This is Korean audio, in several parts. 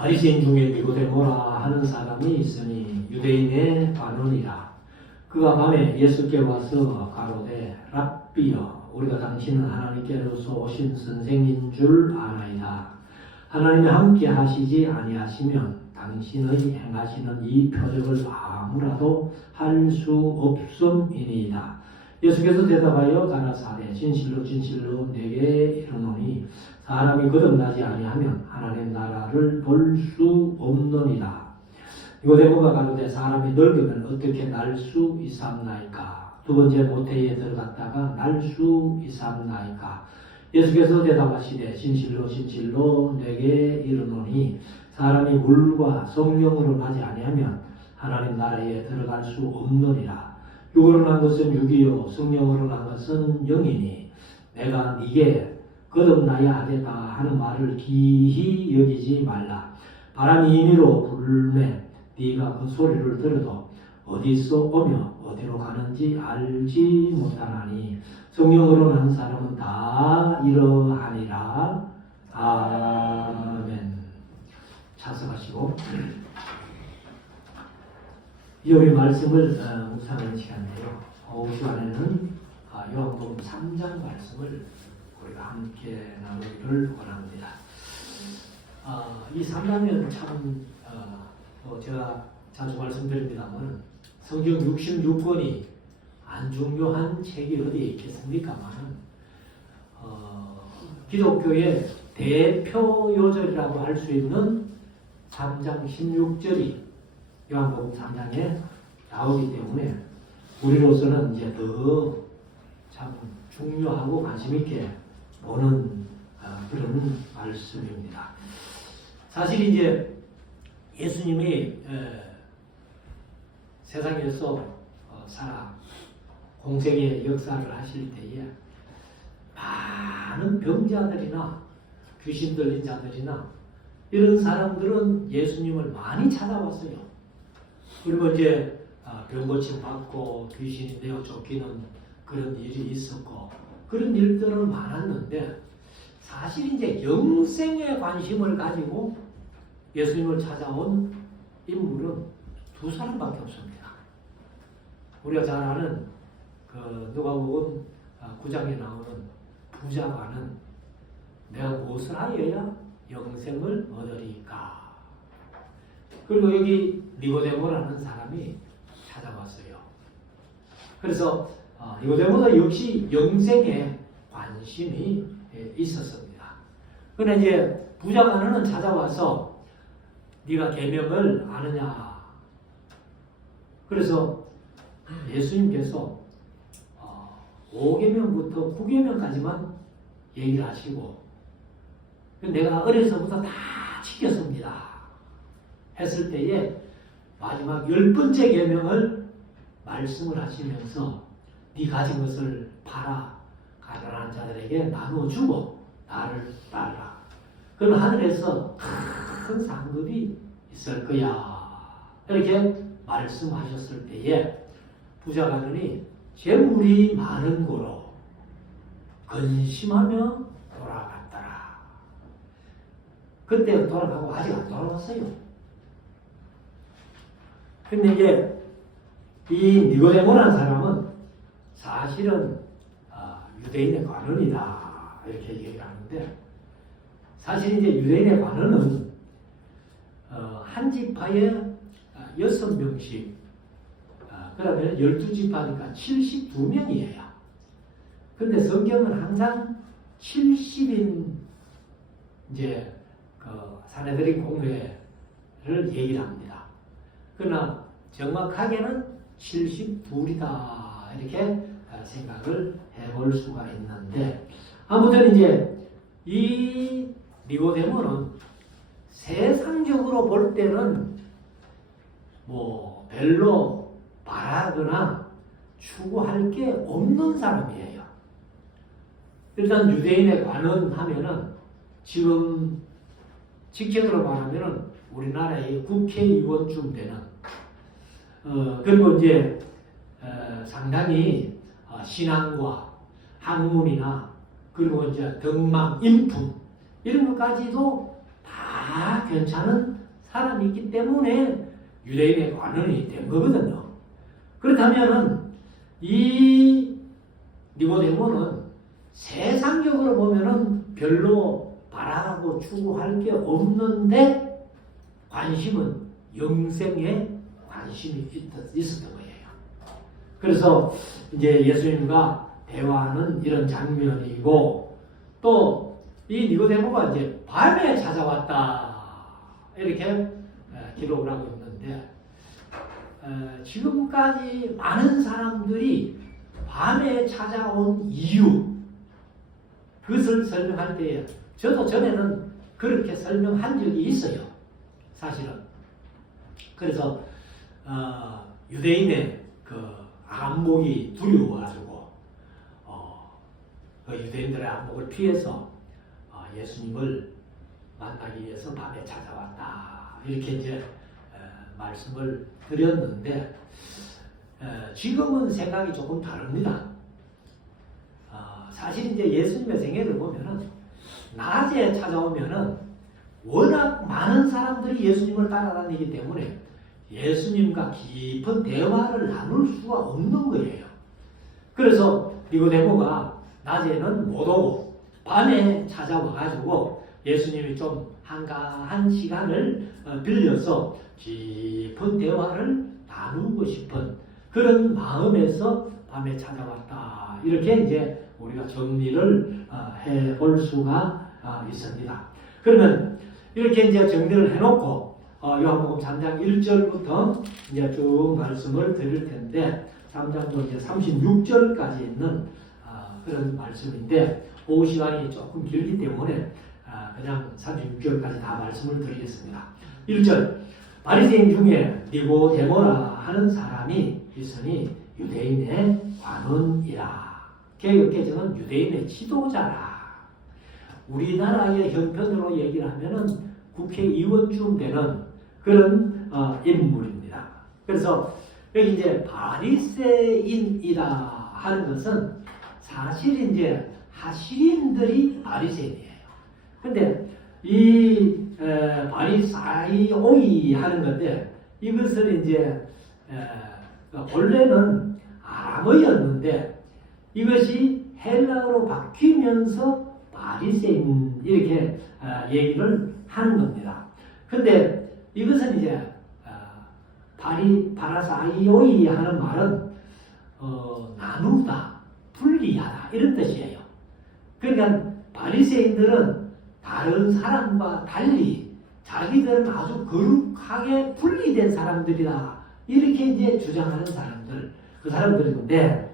바리새인 중에 니고데모라 하는 사람이 있으니 유대인의 관원이라. 그가 밤에 예수께 와서 가로되 랍비여 우리가 당신은 하나님께로서 오신 선생인 줄 아나이다. 하나님이 함께 하시지 아니하시면 당신의 행하시는 이 표적을 아무라도 할 수 없음이니이다. 예수께서 대답하여 가라사대 진실로 진실로 내게 이르노니 사람이 거듭나지 아니하면 하나님 나라를 볼 수 없느니라. 니고데모가 가로되 사람이 늙으면 어떻게 날 수 있사옵나이까? 두 번째 모태에 들어갔다가 날 수 있사옵나이까? 예수께서 대답하시되 진실로 진실로 내게 이르노니 사람이 물과 성령으로 나지 아니하면 하나님 나라에 들어갈 수 없느니라. 육으로 난 것은 육이요 성령으로 난 것은 영이니 내가 네게 거듭나야 하겠다 하는 말을 기히 여기지 말라. 바람이 임의로 불매 네가 그 소리를 들어도 어디서 오며 어디로 가는지 알지 못하나니 성령으로 난 사람은 다 이러하니라. 아멘. 찬성하시고 이 우리 말씀을 묵상하는 시간인데요. 오후 시간에는 요한복음 3장 말씀을 우리가 함께 나누기를 원합니다. 이 3장은 참 제가 자주 말씀드립니다만 성경 66권이 안 중요한 책이 어디에 있겠습니까만 기독교의 대표 요절이라고 할 수 있는 3장 16절이 요한복음 3장에 나오기 때문에 우리로서는 이제 더 참 중요하고 관심 있게 보는 그런 말씀입니다. 사실 이제 예수님이 세상에서 살아 공생의 역사를 하실 때에 많은 병자들이나 귀신 들린 자들이나 이런 사람들은 예수님을 많이 찾아왔어요. 그리고 이제 병 고침 받고 귀신이 내어 쫓기는 그런 일이 있었고 그런 일들은 많았는데 사실 이제 영생에 관심을 가지고 예수님을 찾아온 인물은 두 사람밖에 없습니다. 우리가 잘 아는 그 누가복음 9장에 나오는 부자가는 내가 무엇을 하여야 영생을 얻으리까? 그리고 여기 니고데모라는 사람이 찾아왔어요. 그래서 니고데모도 역시 영생에 관심이 있었습니다. 그러나 이제 부자가는 찾아와서 네가 계명을 아느냐? 그래서 예수님께서 5계명부터 9계명까지만 얘기를 하시고 내가 어려서부터 다 지켰습니다. 했을 때에 마지막 10번째 계명을 말씀을 하시면서 네 가진 것을 팔아 가난한 자들에게 나눠주고 나를 따르라. 그럼 하늘에서 큰 상급이 있을 거야. 이렇게 말씀하셨을 때에 부자가는이 재물이 많은 고로 근심하며 돌아갔더라. 그때 돌아가고 아직 안 돌아왔어요. 근데 이제 이 니고데모라는 사람은 사실은 유대인의 관원이다 이렇게 얘기를 하는데 사실 이제 유대인의 관원은 한 지파에 6명씩 그러면 12지파니까 72명이에요. 근데 성경은 항상 70인 이제 그 사내들인 공회를 얘기를 합니다. 그러나 정확하게는 72이다 이렇게 생각을 해볼 수가 있는데 아무튼 이제 이 니고데모는 세상적으로 볼 때는 뭐 별로 바라거나 추구할 게 없는 사람이에요. 일단 유대인의 관원하면은 지금 직책으로 말하면은 우리나라의 국회의원쯤 되는 그리고 이제 상당히 신앙과 학문이나 그리고 이제 덕망, 인품 이런 것까지도 다 괜찮은 사람이 있기 때문에 유대인의 관원이 된 거거든요. 그렇다면은 이 니고데모는 세상적으로 보면은 별로 바라고 추구할 게 없는데 관심은 영생에 관심이 있었던 거예요. 그래서 이제 예수님과 대화하는 이런 장면이고, 또 이 니고데모가 이제 밤에 찾아왔다 이렇게 기록을 하고 있는데, 지금까지 많은 사람들이 밤에 찾아온 이유, 그것을 설명할 때 저도 전에는 그렇게 설명한 적이 있어요. 사실은. 그래서 유대인의 그 안목이 두려워가지고 그 유대인들의 안목을 피해서 예수님을 만나기 위해서 밤에 찾아왔다 이렇게 이제 말씀을 드렸는데, 지금은 생각이 조금 다릅니다. 사실 이제 예수님의 생애를 보면은 낮에 찾아오면은 워낙 많은 사람들이 예수님을 따라다니기 때문에 예수님과 깊은 대화를 나눌 수가 없는 거예요. 그래서 니고데모가 낮에는 못 오고 밤에 찾아와가지고 예수님이 좀 한가한 시간을 빌려서 깊은 대화를 나누고 싶은 그런 마음에서 밤에 찾아왔다. 이렇게 이제 우리가 정리를 해볼 수가 있습니다. 그러면 이렇게 이제 정리를 해놓고 요한복음 3장 1절부터 이제 쭉 말씀을 드릴 텐데, 3장도 이제 36절까지 있는 그런 말씀인데, 오후 시간이 조금 길기 때문에 그냥 36절까지 다 말씀을 드리겠습니다. 1절, 바리새인 중에 니고데모라 하는 사람이 있으니 유대인의 관원이라. 개역개정은 유대인의 지도자라. 우리나라의 형편으로 얘기를 하면은 국회의원쯤 되는 그런 인물입니다. 그래서 여기 이제 바리새인이라 하는 것은 사실 이제 하시린들이 바리새인이에요. 근데 이 바리사이오이 하는 건데, 이것을 이제 원래는 아람어였는데 이것이 헬라어로 바뀌면서 바리새인 이렇게 얘기를 하는 겁니다. 근데 이것은 이제 바라사이오이 하는 말은 나누다, 분리하다 이런 뜻이에요. 그러니까 바리새인들은 다른 사람과 달리 자기들은 아주 거룩하게 분리된 사람들이다 이렇게 이제 주장하는 사람들, 그 사람들인데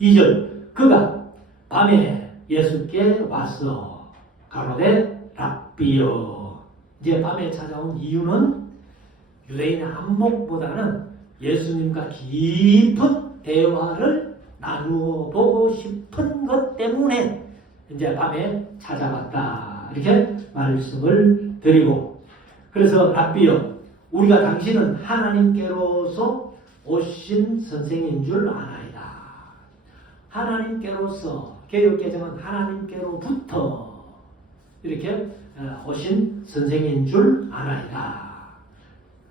2절, 그가 밤에 예수께 와서 가로되 랍비여. 이제 밤에 찾아온 이유는 유대인의 안목보다는 예수님과 깊은 대화를 나누어 보고 싶은 것 때문에 이제 밤에 찾아왔다 이렇게 말씀을 드리고, 그래서 랍비여, 우리가 당신은 하나님께로서 오신 선생인 줄 아나이다. 하나님께로서, 개역개정은 하나님께로부터 이렇게 오신 선생인 줄 아나이다.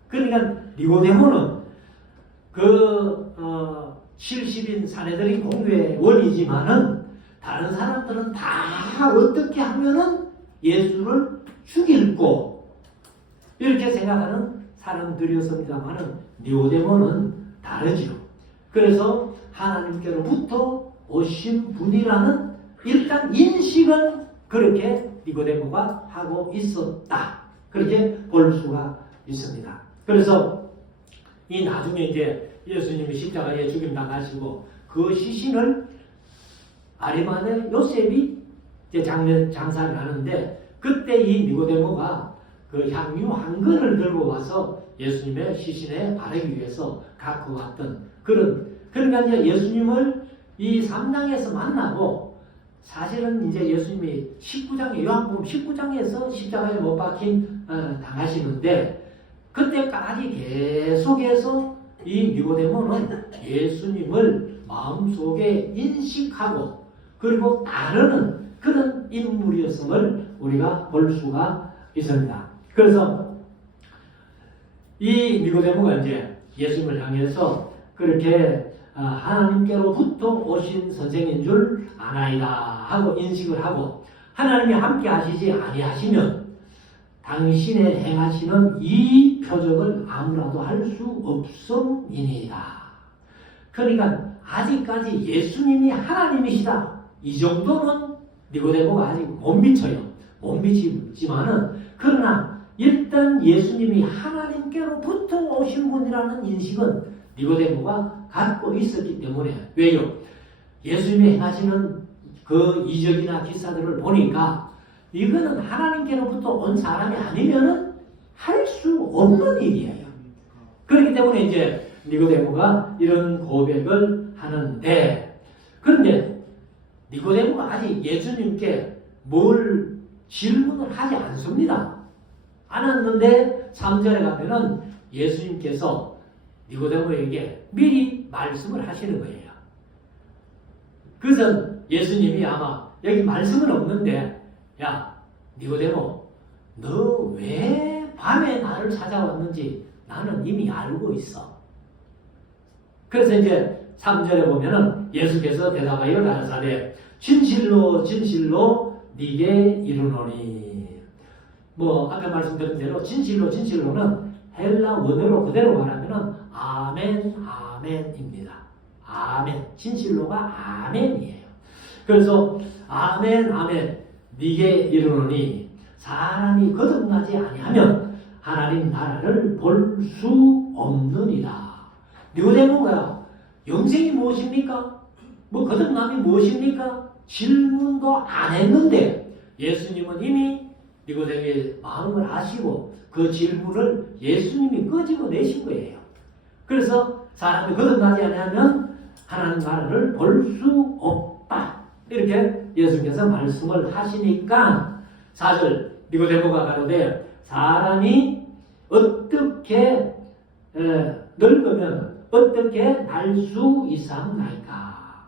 그러니까 니고데모는 그 70인 사내들인 공유의 원이지만은 다른 사람들은 다 어떻게 하면은 예수를 죽일고 이렇게 생각하는 사람들이었습니다만은 니고데모는 다르죠. 그래서 하나님께로부터 오신 분이라는 일단 인식은 그렇게 니고데모가 하고 있었다. 그렇게 볼 수가 있습니다. 그래서 이 나중에 이제 예수님이 십자가에 죽임당하시고 그 시신을 아리마대 요셉이 이제 장사를 하는데, 그때 이 니고데모가 그 향유 한 근을 들고 와서 예수님의 시신에 바르기 위해서 갖고 왔던 그러니까 이제 예수님을 이 3장에서 만나고, 사실은 이제 예수님이 19장에, 요한복음 19장에서 십자가에 못 박힌 당하시는데, 그때까지 계속해서 이 니고데모는 예수님을 마음속에 인식하고 그리고 따르는 그런 인물이었음을 우리가 볼 수가 있습니다. 그래서 이 니고데모가 이제 예수님을 향해서 그렇게 하나님께로부터 오신 선생인 줄 아나이다 하고 인식을 하고, 하나님이 함께 하시지 아니하시면 당신의 행하시는 이 표적을 아무라도 할 수 없음이니이다. 그러니까 아직까지 예수님이 하나님이시다, 이 정도는 니고데모가 아직 못 미쳐요. 못 미치지만은, 그러나 일단 예수님이 하나님께로부터 오신 분이라는 인식은 니고데모가 갖고 있었기 때문에, 왜요? 예수님이 행하시는 그 이적이나 기사들을 보니까 이거는 하나님께로부터 온 사람이 아니면은 할 수 없는 일이에요. 그렇기 때문에 이제 니고데모가 이런 고백을 하는데, 그런데 니고데모가 아직 예수님께 뭘 질문을 하지 않습니다. 않았는데 3절에 가면은 예수님께서 니고데모에게 미리 말씀을 하시는 거예요. 그래서 예수님이 아마 여기 말씀은 없는데, 야 니고데모, 너 왜 밤에 나를 찾아왔는지 나는 이미 알고 있어. 그래서 이제 3절에 보면은 예수께서 대답하여 가라사대 진실로 진실로 네게 이르노니. 뭐 아까 말씀드린 대로 진실로 진실로는 헬라 원어로 그대로 말하면은 아멘 아멘입니다. 아멘, 진실로가 아멘이에요. 그래서 아멘 아멘 네게 이르노니, 사람이 거듭나지 아니하면 하나님 나라를 볼 수 없느니라. 니고데모가 영생이 무엇입니까? 뭐 거듭남이 무엇입니까? 질문도 안 했는데 예수님은 이미 니고데모의 마음을 아시고 그 질문을 예수님이 끄집어내신 거예요. 그래서 사람이 거듭나지 아니하면 하나님 나라를 볼 수 없다, 이렇게 예수님께서 말씀을 하시니까 4절 니고데모가 가로되 사람이 어떻게 늙으면 어떻게 날 수 있사옵나이까.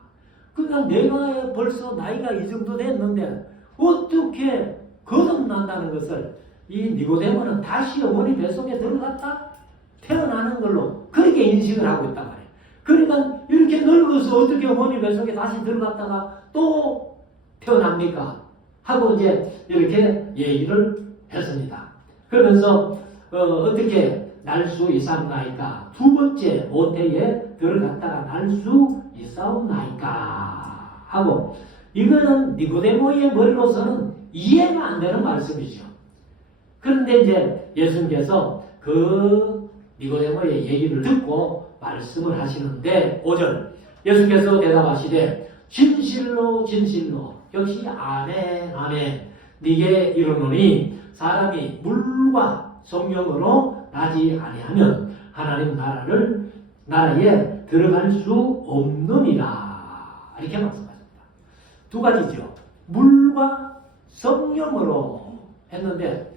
그러니까 내가 벌써 나이가 이 정도 됐는데 어떻게 거듭난다는 것을 이 니고데모는 다시 어머니 뱃속에 들어갔다 태어나는 걸로 그렇게 인식을 하고 있단 말이에요. 그러니까 이렇게 늙어서 어떻게 어머니 뱃속에 다시 들어갔다가 또 태어납니까? 하고 이제 이렇게 얘기를 했습니다. 그러면서 어떻게 날 수 있사옵나이까? 두 번째 모태에 들어갔다가 날 수 있사옵나이까? 하고, 이거는 니고데모의 머리로서는 이해가 안 되는 말씀이죠. 그런데 이제 예수님께서 그 니고데모의 얘기를 듣고 말씀을 하시는데 5절 예수께서 대답하시되 진실로 진실로 역시 아멘 아멘 네게 이르노니 사람이 물과 성령으로 나지 아니하면 하나님 나라에 들어갈 수 없느니라, 이렇게 말씀하십니다. 두 가지죠. 물과 성령으로 했는데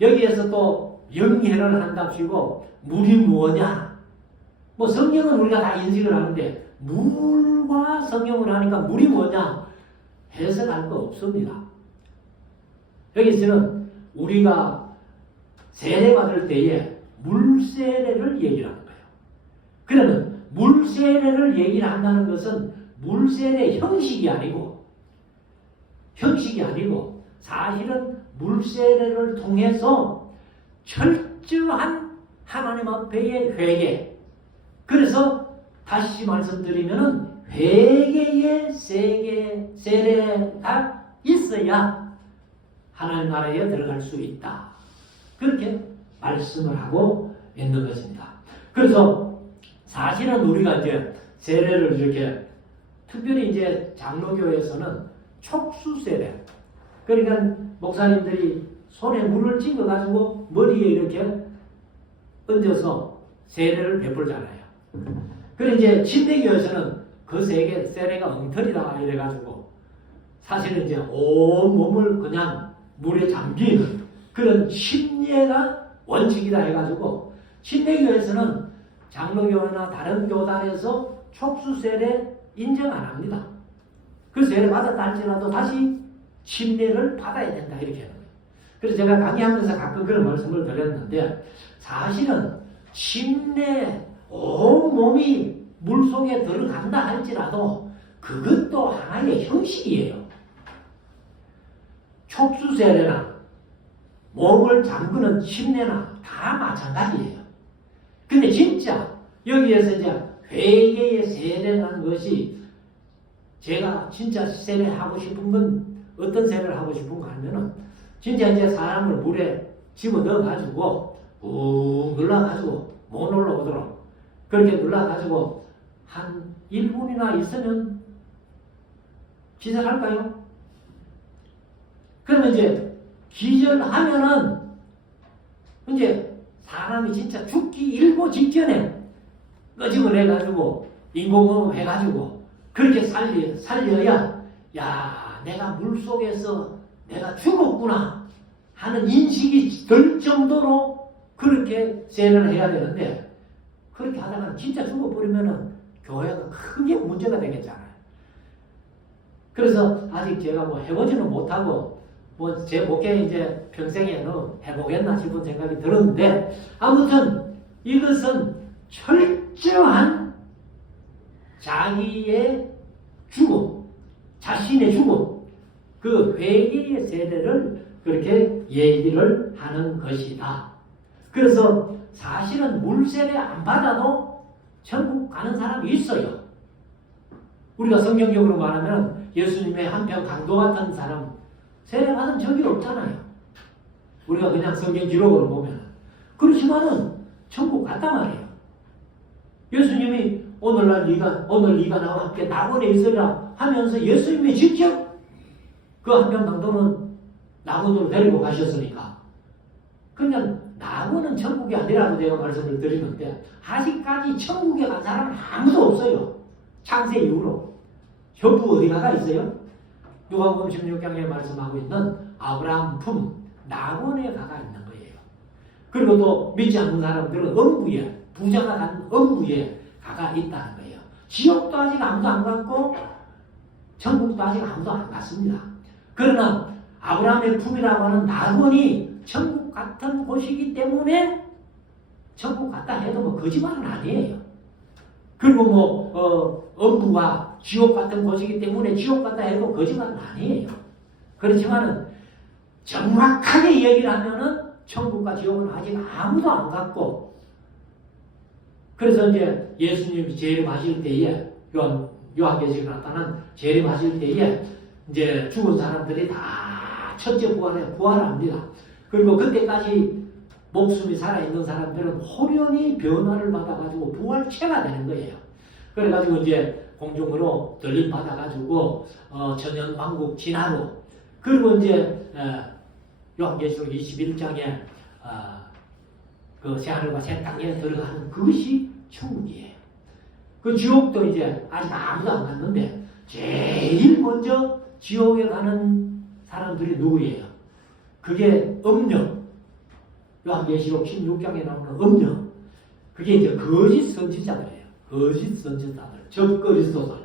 여기에서 또 영해를 한답시고 물이 뭐냐? 뭐 성령은 우리가 다 인식을 하는데 물과 성령을 하니까 물이 뭐냐? 해석할 거 없습니다. 여기서는 우리가 세례받을 때에 물세례를 얘기를 하는 거예요. 그러면 물세례를 얘기를 한다는 것은 물세례 형식이 아니고 사실은 물세례를 통해서 철저한 하나님 앞에의 회개, 그래서 다시 말씀드리면은 회개의 세례가 있어야 하나님 나라에 들어갈 수 있다, 그렇게 말씀을 하고 있는 것입니다. 그래서 사실은 우리가 이제 세례를 이렇게 특별히 이제 장로교에서는 촉수세례, 그러니까 목사님들이 손에 물을 찍어가지고 머리에 이렇게 얹어서 세례를 베풀잖아요. 그리고 이제 침례교에서는 그 세례가 엉터리다 이래가지고 사실은 이제 온 몸을 그냥 물에 잠기는 그런 침례가 원칙이다 해가지고 침례교에서는 장로교나 다른 교단에서 촉수세례 인정 안 합니다. 그 세례 받았다 할지라도 다시 침례를 받아야 된다, 이렇게 하는 거예요. 그래서 제가 강의하면서 가끔 그런 말씀을 드렸는데 사실은 침례 온몸이 물속에 들어간다 할지라도 그것도 하나의 형식이에요. 촉수세례나 몸을 잠그는 침례나 다 마찬가지예요. 근데 진짜 여기에서 이제 회개의 세례라는 것이 제가 진짜 세례하고 싶은 건 어떤 세례를 하고 싶은가 하면은 진짜 이제 사람을 물에 집어넣어가지고 꾹 눌러가지고 못 올라오도록 그렇게 눌러가지고 한 1분이나 있으면 기절할까요? 그러면 이제 기절하면은 이제 사람이 진짜 죽기 일보 직전에 끄집을 해가지고 인공호흡 해가지고 그렇게 살려야 야 내가 물속에서 내가 죽었구나 하는 인식이 들 정도로 그렇게 세례를 해야 되는데 그렇게 하다가 진짜 죽어버리면은 교회가 크게 문제가 되겠잖아요. 그래서 아직 제가 뭐 해보지는 못하고 뭐 제 목회 이제 평생에는 해보겠나 싶은 생각이 들었는데 아무튼 이것은 철저한 자기의 죽음, 자신의 죽음, 그 회개의 세례를 그렇게 얘기를 하는 것이다. 그래서 사실은 물세례 안 받아도 천국 가는 사람이 있어요. 우리가 성경적으로 말하면 예수님의 한편 강도 같은 사람 세례 받은 적이 없잖아요. 우리가 그냥 성경 기록으로 보면. 그렇지만은 천국 갔단 말이에요. 예수님이 오늘 네가 나와 함께 낙원에 있으라 하면서 예수님이 직접 그 한편 강도는 낙원으로 데리고 가셨으니까. 그러니까 낙원은 천국이 아니라고 제가 말씀을 드리는데 아직까지 천국에 간 사람은 아무도 없어요. 창세 이후로. 혀부 어디 가가 있어요? 누가복음 16장에 말씀하고 있는 아브라함 품 낙원에 가가 있는 거예요. 그리고 또 믿지 않는 사람들은 음부에 부자가 간 음부에 가가 있다는 거예요. 지옥도 아직 아무도 안 갔고 천국도 아직 아무도 안 갔습니다. 그러나 아브라함의 품이라고 하는 낙원이 천국 같은 곳이기 때문에 천국 갔다 해도 뭐 거짓말은 아니에요. 그리고 뭐 음부가 지옥 같은 곳이기 때문에 지옥 갔다 해도 거짓말은 아니에요. 그렇지만은 정확하게 얘기를 하면은 천국과 지옥은 아직 아무도 안 갔고 그래서 이제 예수님이 재림하실 때에 요한계시록에 나타난 재림하실 때에 이제 죽은 사람들이 다 첫째 부활에 부활합니다. 그리고 그때까지 목숨이 살아있는 사람들은 호련히 변화를 받아가지고 부활체가 되는 거예요. 그래가지고 이제 공중으로 들림 받아가지고 천년왕국 지나고 그리고 이제 요한계시록 21장에 그 새하늘과 새 땅에 들어가는 그것이 천국이에요. 그 지옥도 이제 아직 아무도 안 갔는데 제일 먼저 지옥에 가는 사람들이 누구예요? 그게 음력. 요한계시록 16장에 나오는 음력. 그게 이제 거짓 선지자들이에요. 거짓 선지자들, 적그리스도들.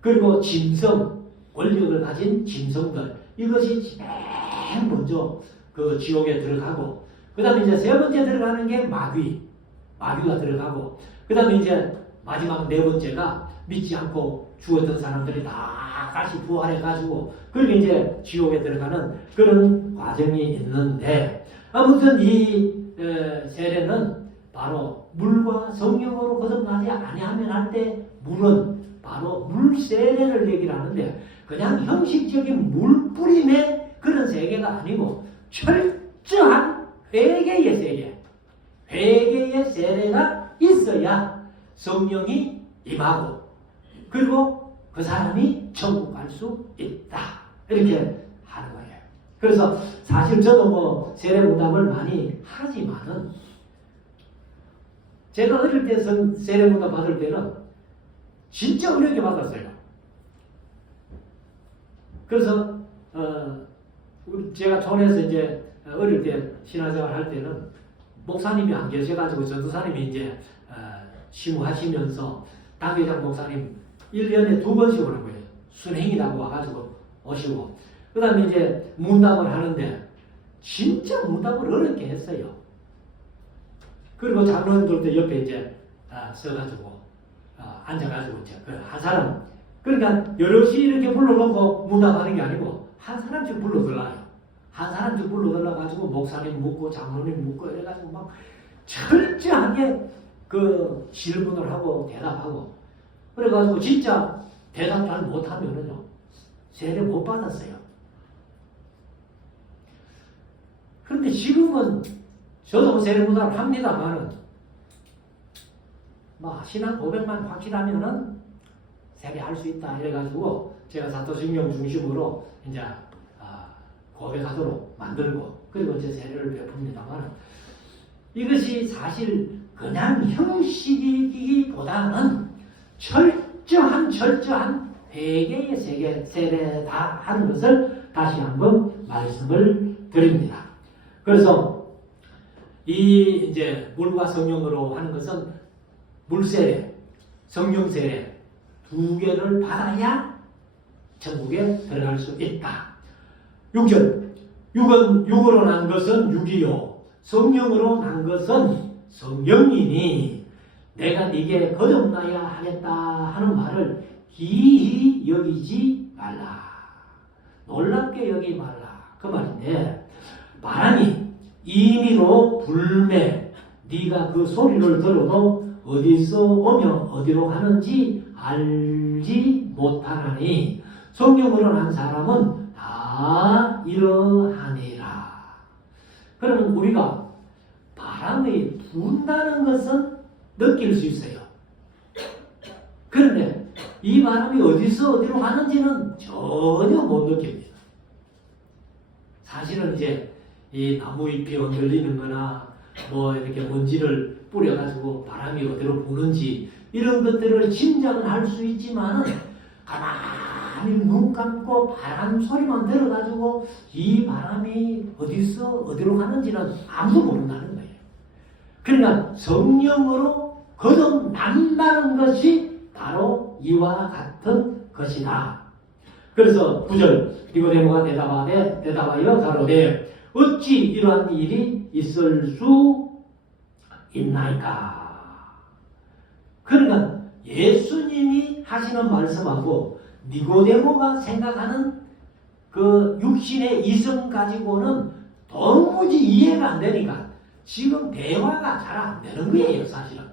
그리고 짐승, 권력을 가진 짐승들. 이것이 제일 먼저 그 지옥에 들어가고, 그 다음에 이제 세 번째 들어가는 게 마귀가 들어가고, 그 다음에 이제 마지막 네 번째가 믿지 않고 죽었던 사람들이 다 다시 부활해가지고, 그리고 이제 지옥에 들어가는 그런 과정이 있는데, 아무튼 이 세례는 바로 물과 성령으로 거듭나지 아니하면 할 때 물은 바로 물세례를 얘기를 하는데 그냥 형식적인 물뿌림의 그런 세계가 아니고 철저한 회개의 세계, 회개의 세례가 있어야 성령이 임하고 그리고 그 사람이 천국 갈 수 있다. 이렇게 하는 거예요. 그래서 사실 저도 뭐 세례 문답을 많이 하지만은 제가 어릴 때 세례 문답 받을 때는 진짜 어렵게 받았어요. 그래서 제가 촌에서 이제 어릴 때 신앙생활 할 때는 목사님이 안 계셔가지고 전도사님이 이제 심우하시면서 당회장 목사님 1년에 2번씩 오는 거예요. 순행이라고 와가지고 오시고 그 다음에 이제 문답을 하는데 진짜 문답을 어렵게 했어요. 그리고 장로님들도 옆에 이제 서가지고 앉아가지고 이제 한 사람, 그러니까 여럿이 이렇게 불러놓고 문답하는 게 아니고 한 사람씩 불러들라요. 한 사람씩 불러들라가지고 목사님 묻고 장로님 묻고 이래가지고 막 철저하게 그 질문을 하고 대답하고, 그래가지고 진짜 대답 잘 못하면은요 세례 못 받았어요. 그런데 지금은 저도 세례 문답을 합니다만은 신앙 고백만 확실하면은 세례할 수 있다 이래가지고 제가 사도신경 중심으로 이제 고백하도록 만들고, 그리고 이제 세례를 베풉니다만, 이것이 사실 그냥 형식이기보다는 철저한 회개의 세례다 하는 것을 다시 한번 말씀을 드립니다. 그래서 이 이제 물과 성령으로 하는 것은 물세례, 성령세례 두 개를 받아야 천국에 들어갈 수 있다. 6절, 육으로 난 것은 육이요 성령으로 난 것은 성령이니 내가 네게 거듭나야 하겠다 하는 말을 기히 여기지 말라. 놀랍게 여기지 말라. 그 말인데, 바람이 임의로 불매 네가 그 소리를 들어도 어디서 오며 어디로 가는지 알지 못하나니 성령으로 난 사람은 다 이러하니라. 그러면 우리가 바람이 분다는 것은 느낄 수 있어요. 그런데 이 바람이 어디서 어디로 가는지는 전혀 못 느낍니다. 사실은 이제 이 나무 잎이 흔들리는 거나 이렇게 먼지를 뿌려가지고 바람이 어디로 부는지 이런 것들을 짐작은 할 수 있지만 가만히 눈 감고 바람 소리만 들어가지고 이 바람이 어디서 어디로 가는지는 아무도 모른다는 거예요. 그러니까 성령으로 거듭난다는 것이 바로 이와 같은 것이다. 그래서 9절, 니고데모가 대답하여 가로되 어찌 이러한 일이 있을 수 있나이까. 그러니까 예수님이 하시는 말씀하고 니고데모가 생각하는 그 육신의 이성 가지고는 도무지 이해가 안 되니까 지금 대화가 잘 안 되는 거예요, 사실은.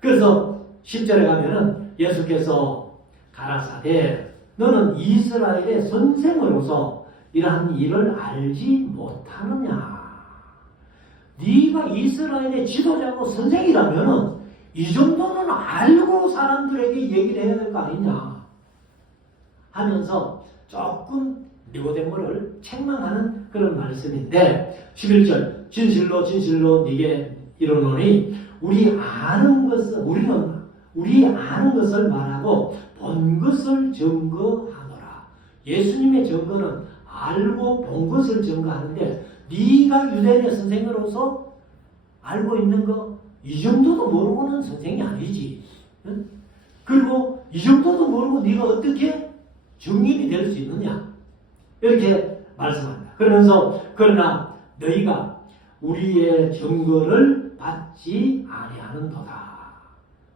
그래서 10절에 가면은 예수께서 가라사대 너는 이스라엘의 선생으로서 이러한 일을 알지 못하느냐. 네가 이스라엘의 지도자고 선생이라면은 이 정도는 알고 사람들에게 얘기를 해야 될 거 아니냐 하면서 조금 니고데모를 책망하는 그런 말씀인데, 11절 진실로 진실로 네게 이르노니 우리 아는 것을 말하고 본 것을 증거하노라. 예수님의 증거는 알고 본 것을 증거하는데 네가 유대인의 선생으로서 알고 있는 거 이 정도도 모르고는 선생이 아니지. 응? 그리고 이 정도도 모르고 네가 어떻게 증인이 될 수 있느냐 이렇게 말씀합니다. 그러면서 그러나 너희가 우리의 증거를 받지 아니하는도다.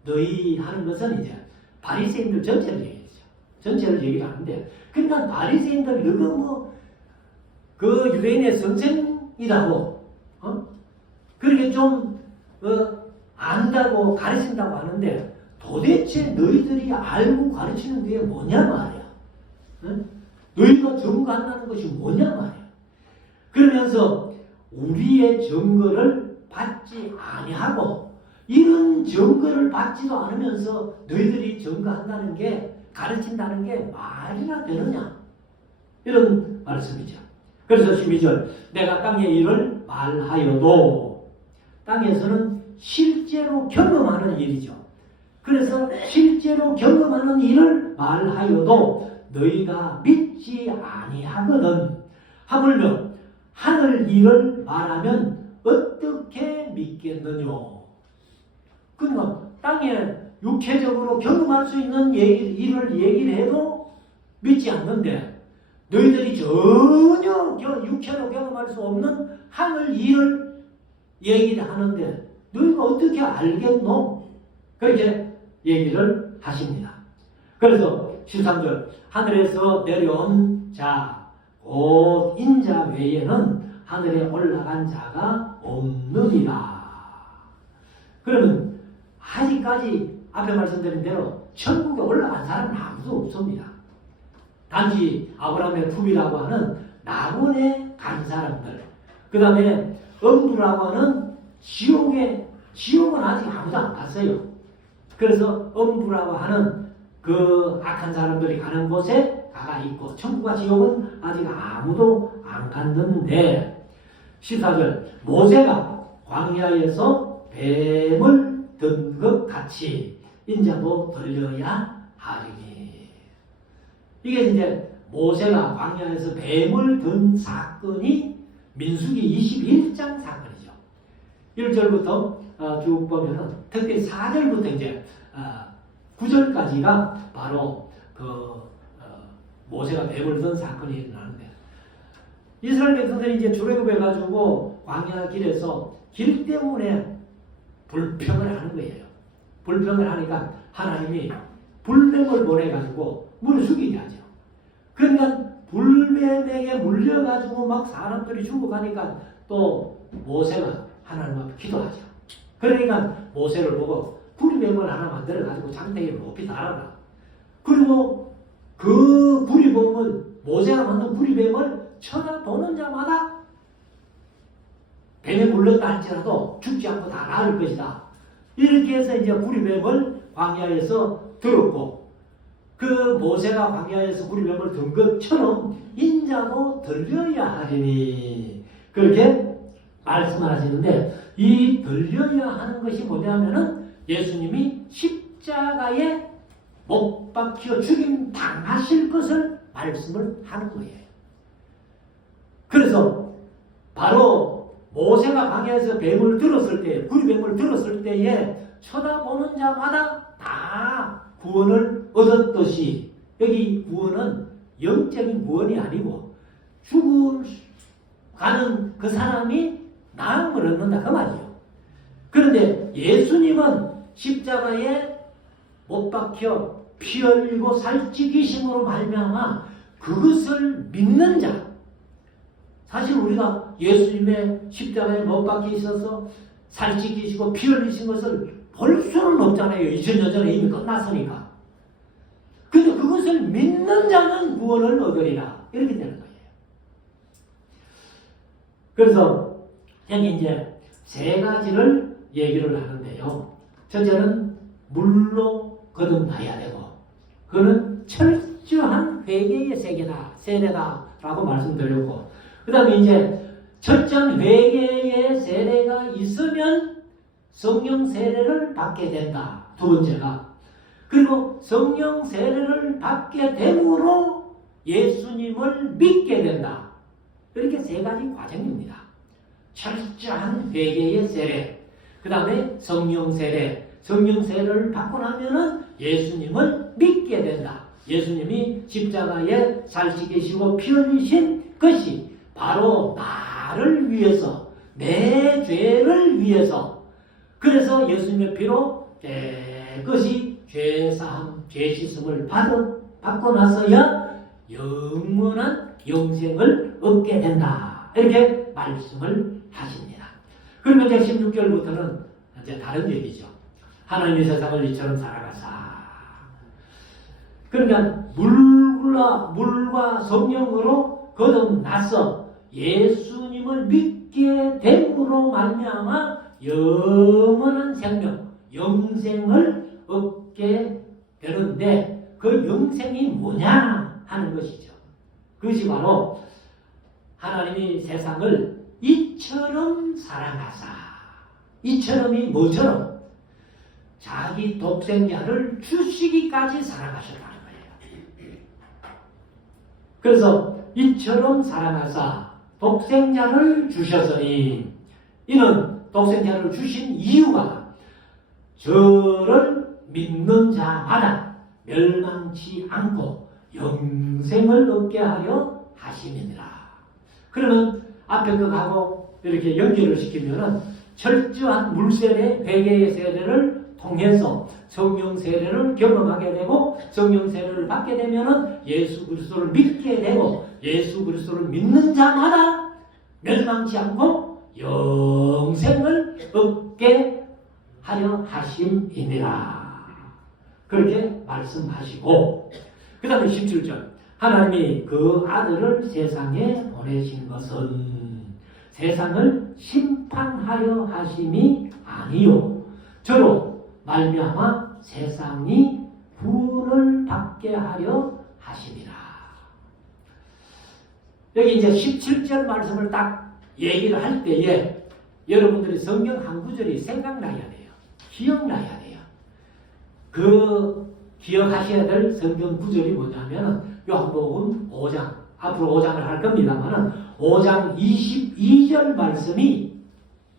너희 하는 것은 이제 바리새인들 전체를 얘기하죠. 전체를 얘기하는데, 그러니까 바리새인들 너가 그 유대인의 선생이라고 그렇게 좀 안다고 가르친다고 하는데 도대체 너희들이 알고 가르치는 게 뭐냐 말이야. 너희가 증거한다는 것이 뭐냐 말이야. 그러면서 우리의 증거를 받지 아니하고 이런 증거를 받지도 않으면서 너희들이 증거한다는 게, 가르친다는 게 말이나 되느냐 이런 말씀이죠. 그래서 12절 내가 땅의 일을 말하여도, 땅에서는 실제로 경험하는 일이죠. 그래서 실제로 경험하는 일을 말하여도 너희가 믿지 아니하거든. 하물며 하늘 일을 말하면 어떻게 믿겠느냐. 그러니까 땅에 육체적으로 경험할 수 있는 일을 얘기를 해도 믿지 않는데 너희들이 전혀 육체로 경험할 수 없는 하늘 일을 얘기를 하는데 너희가 어떻게 알겠노? 그렇게 얘기를 하십니다. 그래서 13절 하늘에서 내려온 자, 곧 인자 외에는 하늘에 올라간 자가 없느니라. 그러면 아직까지 앞에 말씀드린 대로 천국에 올라간 사람은 아무도 없습니다. 단지 아브라함의 품이라고 하는 낙원에 간 사람들, 그 다음에 음부라고 하는 지옥은 아직 아무도 안 갔어요. 그래서 음부라고 하는 그 악한 사람들이 가는 곳에 가가 있고 천국과 지옥은 아직 아무도 안 갔는데 14절 모세가 광야에서 뱀을 든 것 같이 인자도 들려야 하리니. 이게 이제 모세가 광야에서 뱀을 든 사건이 민수기 21장 사건이죠. 1절부터 쭉 보면은 특히 4절부터 이제 9절까지가 바로 모세가 뱀을 든 사건이 일어나는데 이스라엘 백성들이 이제 출애굽해가지고 광야 길에서 길 때문에 불평을 하는 거예요. 불평을 하니까 하나님이 불뱀을 보내가지고 물을 죽이게 하죠. 그러니까 불뱀에게 물려가지고 막 사람들이 죽어가니까 또 모세가 하나님 앞에 기도하죠. 그러니까 모세를 보고 구리뱀을 하나 만들어가지고 장대기를 높이 달아라. 그리고 그 구리뱀을 모세가 만든 구리뱀을 쳐다보는 자마다 뱀에 물렸다 할지라도 죽지 않고 다 나을 것이다. 이렇게 해서 이제 구리뱀을 광야에서 들었고 그 모세가 광야에서 구리뱀을 든 것처럼 인자도 들려야 하리니 그렇게 말씀하시는데 이 들려야 하는 것이 뭐냐면은 예수님이 십자가에 못 박혀 죽임 당하실 것을 말씀을 하는 거예요. 그래서 바로 모세가 광야에서 뱀을 들었을 때, 구리뱀을 들었을 때에 쳐다보는 자마다 다 구원을 얻었듯이 여기 구원은 영적인 구원이 아니고 죽어가는 그 사람이 나음을 얻는다 그 말이에요. 그런데 예수님은 십자가에 못 박혀 피 흘리고 살찌기심으로 말미암아 그것을 믿는 자, 사실 우리가 예수님의 십자가에 못 박혀 있어서 살찌기시고 피 흘리신 것을 볼 수는 없잖아요. 2000년 전에 이미 끝났으니까. 근데 그것을 믿는 자는 구원을 얻으리라 이렇게 되는 거예요. 그래서 여기 이제 세 가지를 얘기를 하는데요. 첫째는 물로 거듭나야 되고 그거는 철저한 회개의 세례다라고 말씀드렸고 그 다음에 이제 철저한 회개의 세례가 있으면 성령 세례를 받게 된다. 두 번째가. 그리고 성령 세례를 받게 됨으로 예수님을 믿게 된다. 이렇게 세 가지 과정입니다. 철저한 회개의 세례, 그 다음에 성령 세례, 성령 세례를 받고 나면은 예수님을 믿게 된다. 예수님이 십자가에 살찌기시고 피 흘리신 것이 바로 나를 위해서, 내 죄를 위해서, 그래서 예수님의 피로 깨끗이 죄사함, 죄씻음을 받고 나서야 영원한 영생을 얻게 된다. 이렇게 말씀을 하십니다. 그러면 이제 16절부터는 이제 다른 얘기죠. 하나님의 세상을 이처럼 살아가사. 그러니까 물과 성령으로 거듭나서 예수님을 믿게 됨으로 말미암아 영원한 생명, 영생을 얻게 되는데 그 영생이 뭐냐 하는 것이죠. 그것이 바로 하나님이 세상을 이처럼 사랑하사. 이처럼이 뭐처럼? 자기 독생자를 주시기까지 사랑하셨다는 거예요. 그래서 이처럼 사랑하사 독생자를 주셨으니 이는 독생자를 주신 이유가 저를 믿는 자마다 멸망치 않고 영생을 얻게 하려 하심이니라. 그러면 앞에 그하고 이렇게 연결을 시키면은 철저한 물세례, 회개의 세례를 통해서 성령 세례를 경험하게 되고 성령 세례를 받게 되면은 예수 그리스도를 믿게 되고 예수 그리스도를 믿는 자마다 멸망치 않고 영생을 얻게 하려 하심이니라. 그렇게 말씀하시고 그 다음에 17절 하나님이 그 아들을 세상에 보내신 것은 세상을 심판하려 하심이 아니요 저로 말미암아 세상이 구원을 받게 하려 하심이라. 여기 이제 17절 말씀을 딱 얘기를 할 때에 여러분들이 성경 한 구절이 생각나야 돼요. 기억나야 돼요. 그 기억하셔야 될 성경 구절이 뭐냐면 요한복음 5장, 앞으로 5장을 할 겁니다만은 5장 22절 말씀이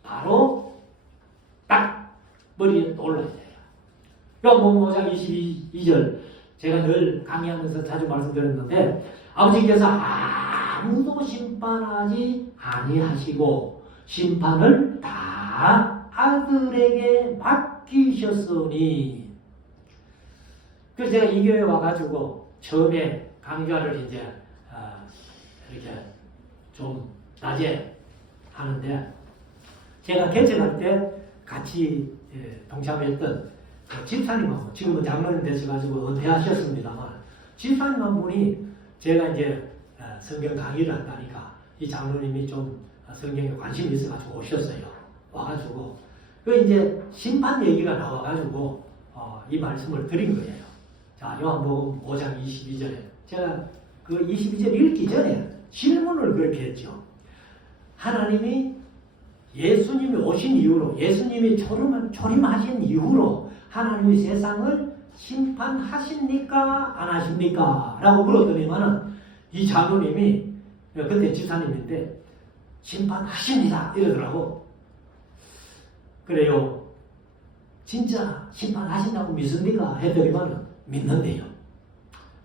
바로 딱 머리에 떠올라야 돼요. 요한복음 5장 22절 제가 늘 강의하면서 자주 말씀드렸는데 아버지께서 아무도 심판하지 아니하시고 심판을 다 아들에게 맡기셨으니. 그래서 제가 이 교회 와가지고 처음에 강좌를 이제 이렇게 좀 낮에 하는데 제가 개척할 때 같이 동참했던 집사님하고 지금은 장로님 되셔가지고 은퇴하셨습니다만 집사님 한 분이 제가 이제 성경 강의를 한다니까 이 장로님이 좀 성경에 관심이 있어가지고 오셨어요. 와가지고 그 이제 심판 얘기가 나와가지고 이 말씀을 드린 거예요. 자, 요한복음 5장 22절에 제가 그 22절 읽기 전에 질문을 그렇게 했죠. 하나님이 예수님이 오신 이후로 예수님이 초림하신 이후로 하나님이 세상을 심판하십니까? 안 하십니까? 라고 물었더니만은 이 장로님이 그때 집사님인데 심판하십니다 이러더라고. 그래요. 진짜 심판하신다고 믿습니까? 했더니만은 믿는데요.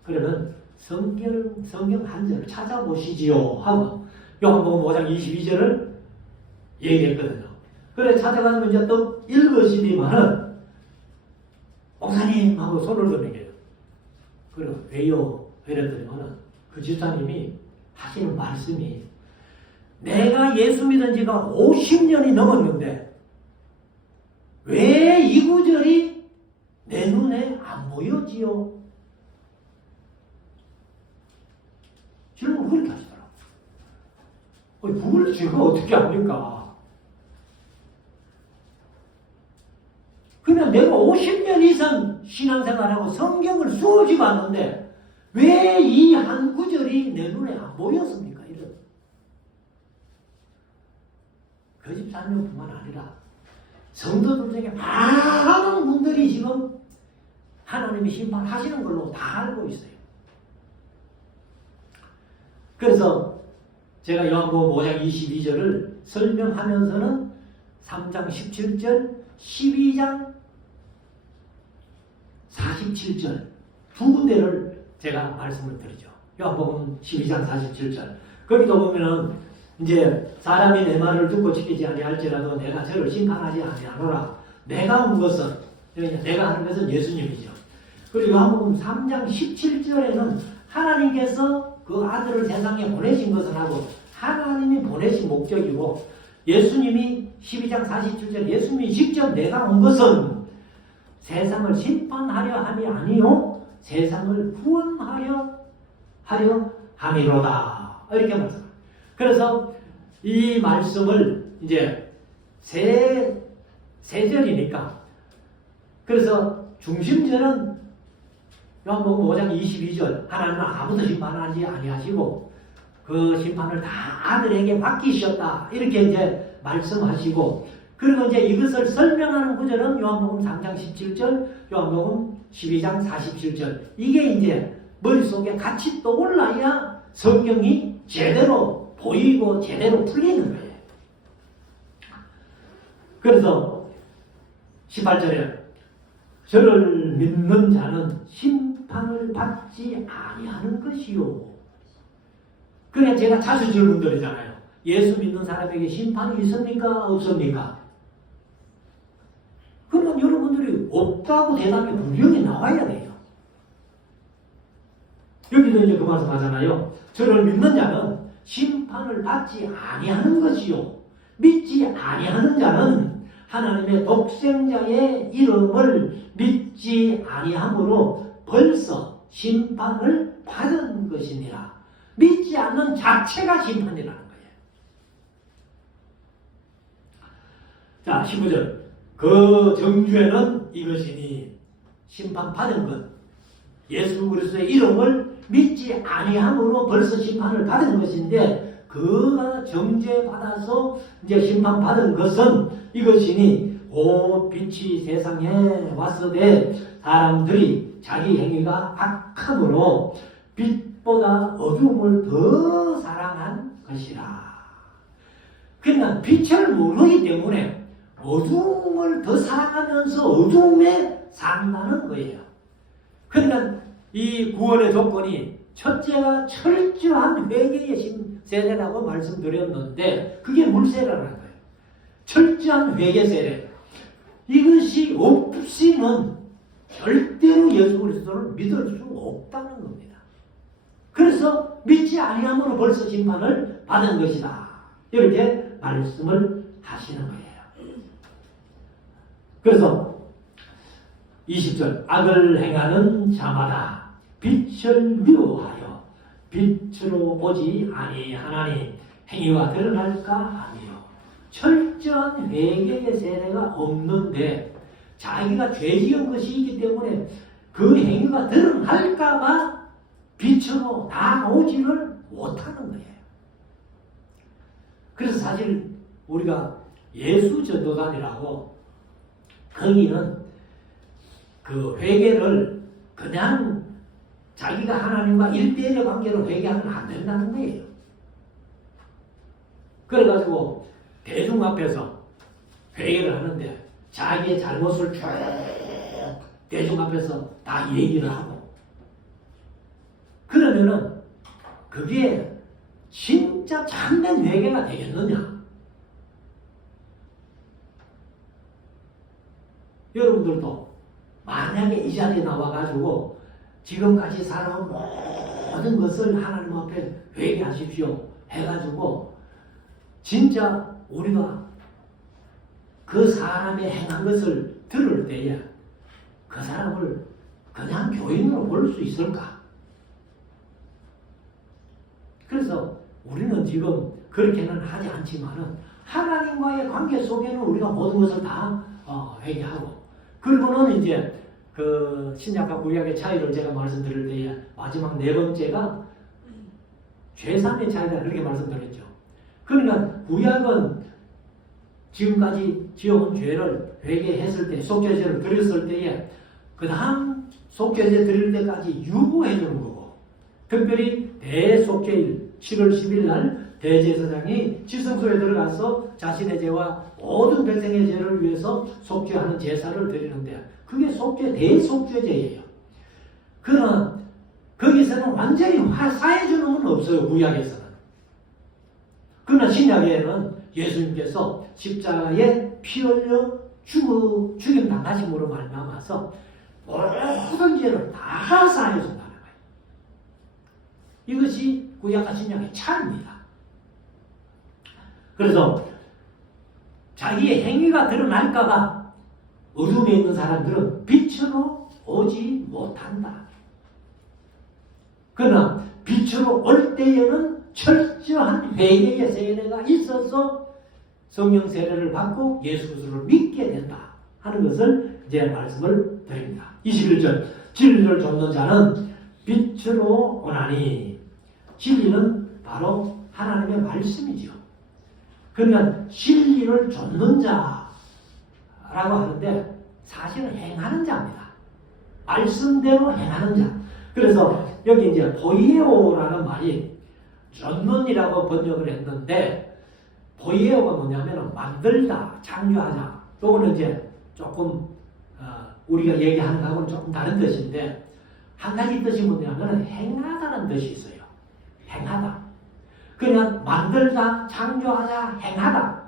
그러면 성경 한 절을 찾아보시지요 하고 요한복음 5장 22절을 얘기했거든요. 그래 찾아가면 이제 또 읽으시니만은 목사님 하고 손을 드는 게요. 그래 왜요? 이랬더니만은 그 집사님이 하시는 말씀이 내가 예수 믿은 지가 50년이 넘었는데 왜 이 구절이 내 눈에 안 보였지요? 질문 그렇게 하시더라고요. 그걸 제가 어떻게 압니까? 그냥 내가 50년 이상 신앙생활하고 성경을 수없이 봤는데 왜 이 한 구절이 내 눈에 안 보였습니까? 이런. 그 집사님뿐만 아니라 성도들 중에 많은 분들이 지금 하나님이 심판하시는 걸로 다 알고 있어요. 그래서 제가 요한복음 5장 22절을 설명하면서는 3장 17절, 12장 47절 두 군데를 제가 말씀을 드리죠. 요한복음 12장 47절. 거기도 보면은 이제 사람이 내 말을 듣고 지키지 아니할지라도 내가 저를 심판하지 아니하노라. 내가 온 것은 내가 하는 것은 예수님이죠. 그리고 요한복음 3장 17절에는 하나님께서 그 아들을 세상에 보내신 것은 하고 하나님이 보내신 목적이고 예수님이 12장 47절 예수님이 직접 내가 온 것은 세상을 심판하려 함이 아니요 세상을 구원하려 함이로다. 이렇게 말씀합니다. 그래서 이 말씀을 이제 세 절이니까 그래서 중심절은 요한복음 5장 22절 하나님은 아무도 심판하지 아니하시고 그 심판을 다 아들에게 맡기셨다 이렇게 이제 말씀하시고 그리고 이제 이것을 설명하는 구절은 요한복음 3장 17절 요한복음 12장 47절 이게 이제 머릿속에 같이 떠올라야 성경이 제대로 보이고 제대로 풀리는 거예요. 그래서 18절에 저를 믿는 자는 심판을 받지 아니하는 것이요. 그래 제가 자주 질문드리잖아요. 예수 믿는 사람에게 심판이 있습니까? 없습니까? 그러면 여러분들이 없다고 대답이 분명히 나와야 돼요. 여기도 이제 그 말씀 하잖아요. 저를 믿는 자는 심판을 받지 아니하는 것이요. 믿지 아니하는 자는 하나님의 독생자의 이름을 믿지 아니함으로 벌써 심판을 받은 것이니라. 믿지 않는 자체가 심판이라는 거예요. 자, 19절. 그 정죄는 이것이니 심판받은 것. 예수 그리스도의 이름을 믿지 아니함으로 벌써 심판을 받은 것인데 그가 정죄받아서 이제 심판받은 것은 이것이니 오 빛이 세상에 왔으되 사람들이 자기 행위가 악함으로 빛보다 어둠을 더 사랑한 것이라. 그러니까 빛을 모르기 때문에 어둠을 더 사랑하면서 어둠에 산다는 거예요. 그러니까 이 구원의 조건이 첫째가 철저한 회개의 세례라고 말씀드렸는데 그게 물세례라는 거예요. 철저한 회개 세례. 이것이 없이는 절대로 예수 그리스도를 믿을 수 없다는 겁니다. 그래서 믿지 아니함으로 벌써 심판을 받은 것이다. 이렇게 말씀을 하시는 거예요. 그래서 20절 악을 행하는 자마다 빛을 미워하여 빛으로 오지 아니하나니 행위가 드러날까 하며 철저한 회개의 세례가 없는데 자기가 죄 지은 것이 있기 때문에 그 행위가 드러날까봐 빛으로 나오지를 못하는 거예요. 그래서 사실 우리가 예수 전도단이라고 거기는 그 회개를 그냥 자기가 하나님과 1대1의 관계로 회개하면 안 된다는 거예요. 그래가지고 대중 앞에서 회개를 하는데 자기의 잘못을 쭉 대중 앞에서 다 얘기를 하고 그러면은 그게 진짜 참된 회개가 되겠느냐? 여러분들도 만약에 이 자리에 나와가지고 지금까지 살아온 모든 것을 하나님 앞에 회개하십시오 해가지고 진짜 우리가 그 사람의 행한 것을 들을 때에 그 사람을 그냥 교인으로 볼 수 있을까? 그래서 우리는 지금 그렇게는 하지 않지만은 하나님과의 관계 속에는 우리가 모든 것을 다 회개하고 그리고는 이제 그 신약과 구약의 차이를 제가 말씀드릴 때에 마지막 네 번째가 죄삼의 차이다 그렇게 말씀드렸죠. 그러니까 구약은 지금까지 지어온 죄를 회개했을 때 속죄제를 드렸을 때에 그 다음 속죄제 드릴 때까지 유보해 주는 거고 특별히 대속죄일 7월 10일 날 대제사장이 지성소에 들어가서 자신의 죄와 모든 백성의 죄를 위해서 속죄하는 제사를 드리는데 그게 대속죄제예요. 그러나 거기서는 완전히 사해주는 건 없어요. 구약에서는. 그러나 신약에는 예수님께서 십자가에 피 흘려 죽임 당하심으로 말미암아서 모든 죄를 다 사해준다는 거예요. 이것이 구약과 신약의 차이입니다. 그래서 자기의 행위가 드러날까봐 어둠에 있는 사람들은 빛으로 오지 못한다. 그러나 빛으로 올 때에는 철저한 회개의 세례가 있어서 성령 세례를 받고 예수 그리스도를 믿게 된다 하는 것을 이제 말씀을 드립니다. 21절 진리를 좇는 자는 빛으로 오나니 진리는 바로 하나님의 말씀이죠. 그러니까 진리를 좇는 자라고 하는데 사실은 행하는 자입니다. 말씀대로 행하는 자. 그래서 여기 이제 보이에오라는 말이 좇는이라고 번역을 했는데 보이에오가 뭐냐면 만들다, 창조하자. 요거는 이제 조금 우리가 얘기하는 거하고는 조금 다른 뜻인데 한 가지 뜻이 뭐냐면 행하다는 뜻이 있어요. 행하다. 그냥 만들다, 창조하다, 행하다.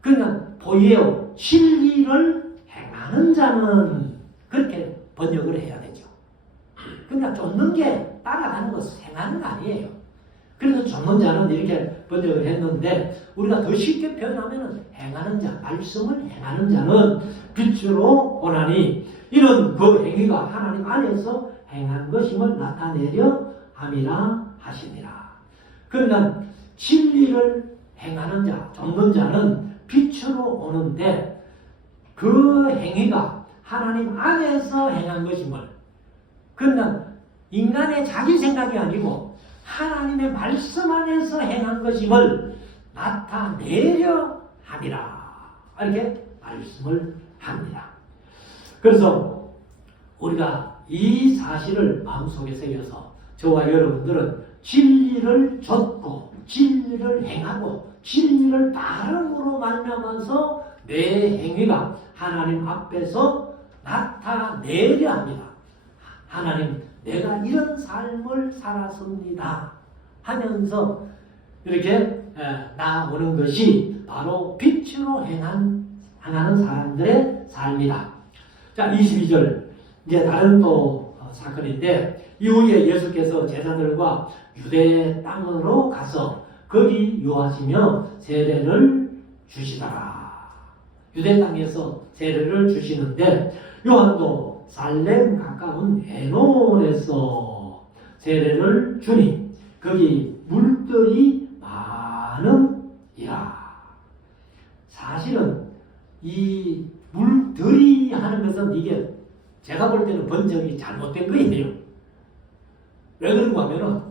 그냥 보이에요. 진리를 행하는 자는 그렇게 번역을 해야 되죠. 그러니까 쫓는 게 따라가는 것, 행하는 거 아니에요. 그래서 쫓는 자는 이렇게 번역을 했는데 우리가 더 쉽게 표현하면 행하는 자, 말씀을 행하는 자는 빛으로 보나니 이런 그 행위가 하나님 안에서 행한 것임을 나타내려 함이라 하시니라. 그러니까 진리를 행하는 자, 쫓는 자는 빛으로 오는데 그 행위가 하나님 안에서 행한 것임을, 그러나 인간의 자기 생각이 아니고 하나님의 말씀 안에서 행한 것임을 나타내려 함이라. 이렇게 말씀을 합니다. 그래서 우리가 이 사실을 마음속에 새겨서 저와 여러분들은 진리를 좇고 진리를 행하고 진리를 따름으로 말미암아서 내 행위가 하나님 앞에서 나타내려 합니다. 하나님, 내가 이런 삶을 살았습니다 하면서 이렇게 나오는 것이 바로 빛으로 행하는 사람들의 삶이다. 자, 22절. 이제 다른 또 사건인데, 이후에 예수께서 제자들과 유대 땅으로 가서 거기 유하시며 세례를 주시더라. 유대 땅에서 세례를 주시는데, 요한도 살렘 가까운 에논에서 세례를 주니 거기 물들이 많음이라. 사실은 이 물들이 하는 것은 이게 제가 볼 때는 번역이 잘못된 거예요. 왜 그런가 하면은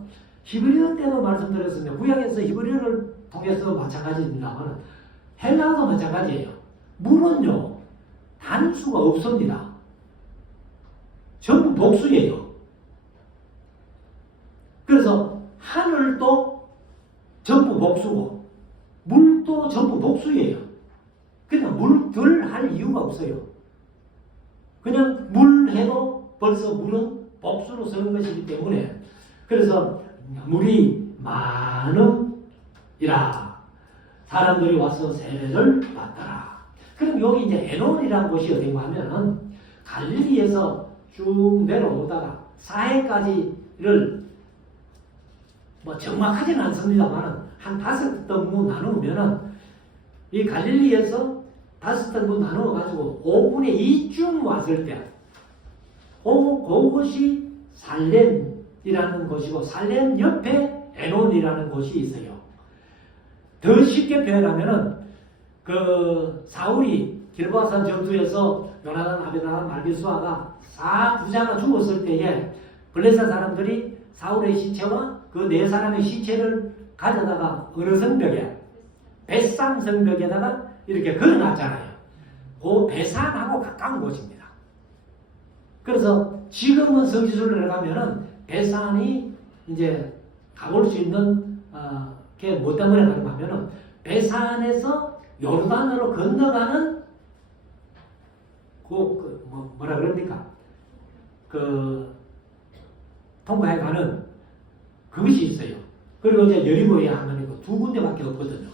히브리어 때도 말씀드렸습니다. 구약에서 히브리어를 통해서 마찬가지입니다만 헬라어도 마찬가지예요. 물은요 단수가 없습니다. 전부 복수예요. 그래서 하늘도 전부 복수고 물도 전부 복수예요. 그냥 물들 할 이유가 없어요. 그냥 물 해도 벌써 물은 복수로 쓰는 것이기 때문에, 그래서 물이 많음이라. 사람들이 와서 세례를 받더라. 그럼 여기 이제 에논이라는 곳이 어딘가 하면은 갈릴리에서 쭉 내려오다가 사해까지를 뭐 정확하지는 않습니다만 한 5등분 나누면은 이 갈릴리에서 5등분 나누어가지고 5분의 2쯤 왔을 때 그것이 살렘이라는 곳이고 살렘 옆에 에논이라는 곳이 있어요. 더 쉽게 표현하면은 그 사울이 길보아산 전투에서 요나단, 아비나답, 말기수아가 4부자가 죽었을 때에 블레셋 사람들이 사울의 시체와 그 4사람의 시체를 가져다가 어느 성벽에, 벳산 성벽에다가 이렇게 걸어놨잖아요. 그 벳산하고 가까운 곳입니다. 그래서 지금은 성지순례를 내려가면은 벳산이 이제 가볼 수 있는 게 뭐 때문에 가는가 하면은 벳산에서 요르단으로 건너가는 뭐라 그럽니까? 통과해 가는 그것이 있어요. 그리고 이제 여리고에 하면 두 군데밖에 없거든요.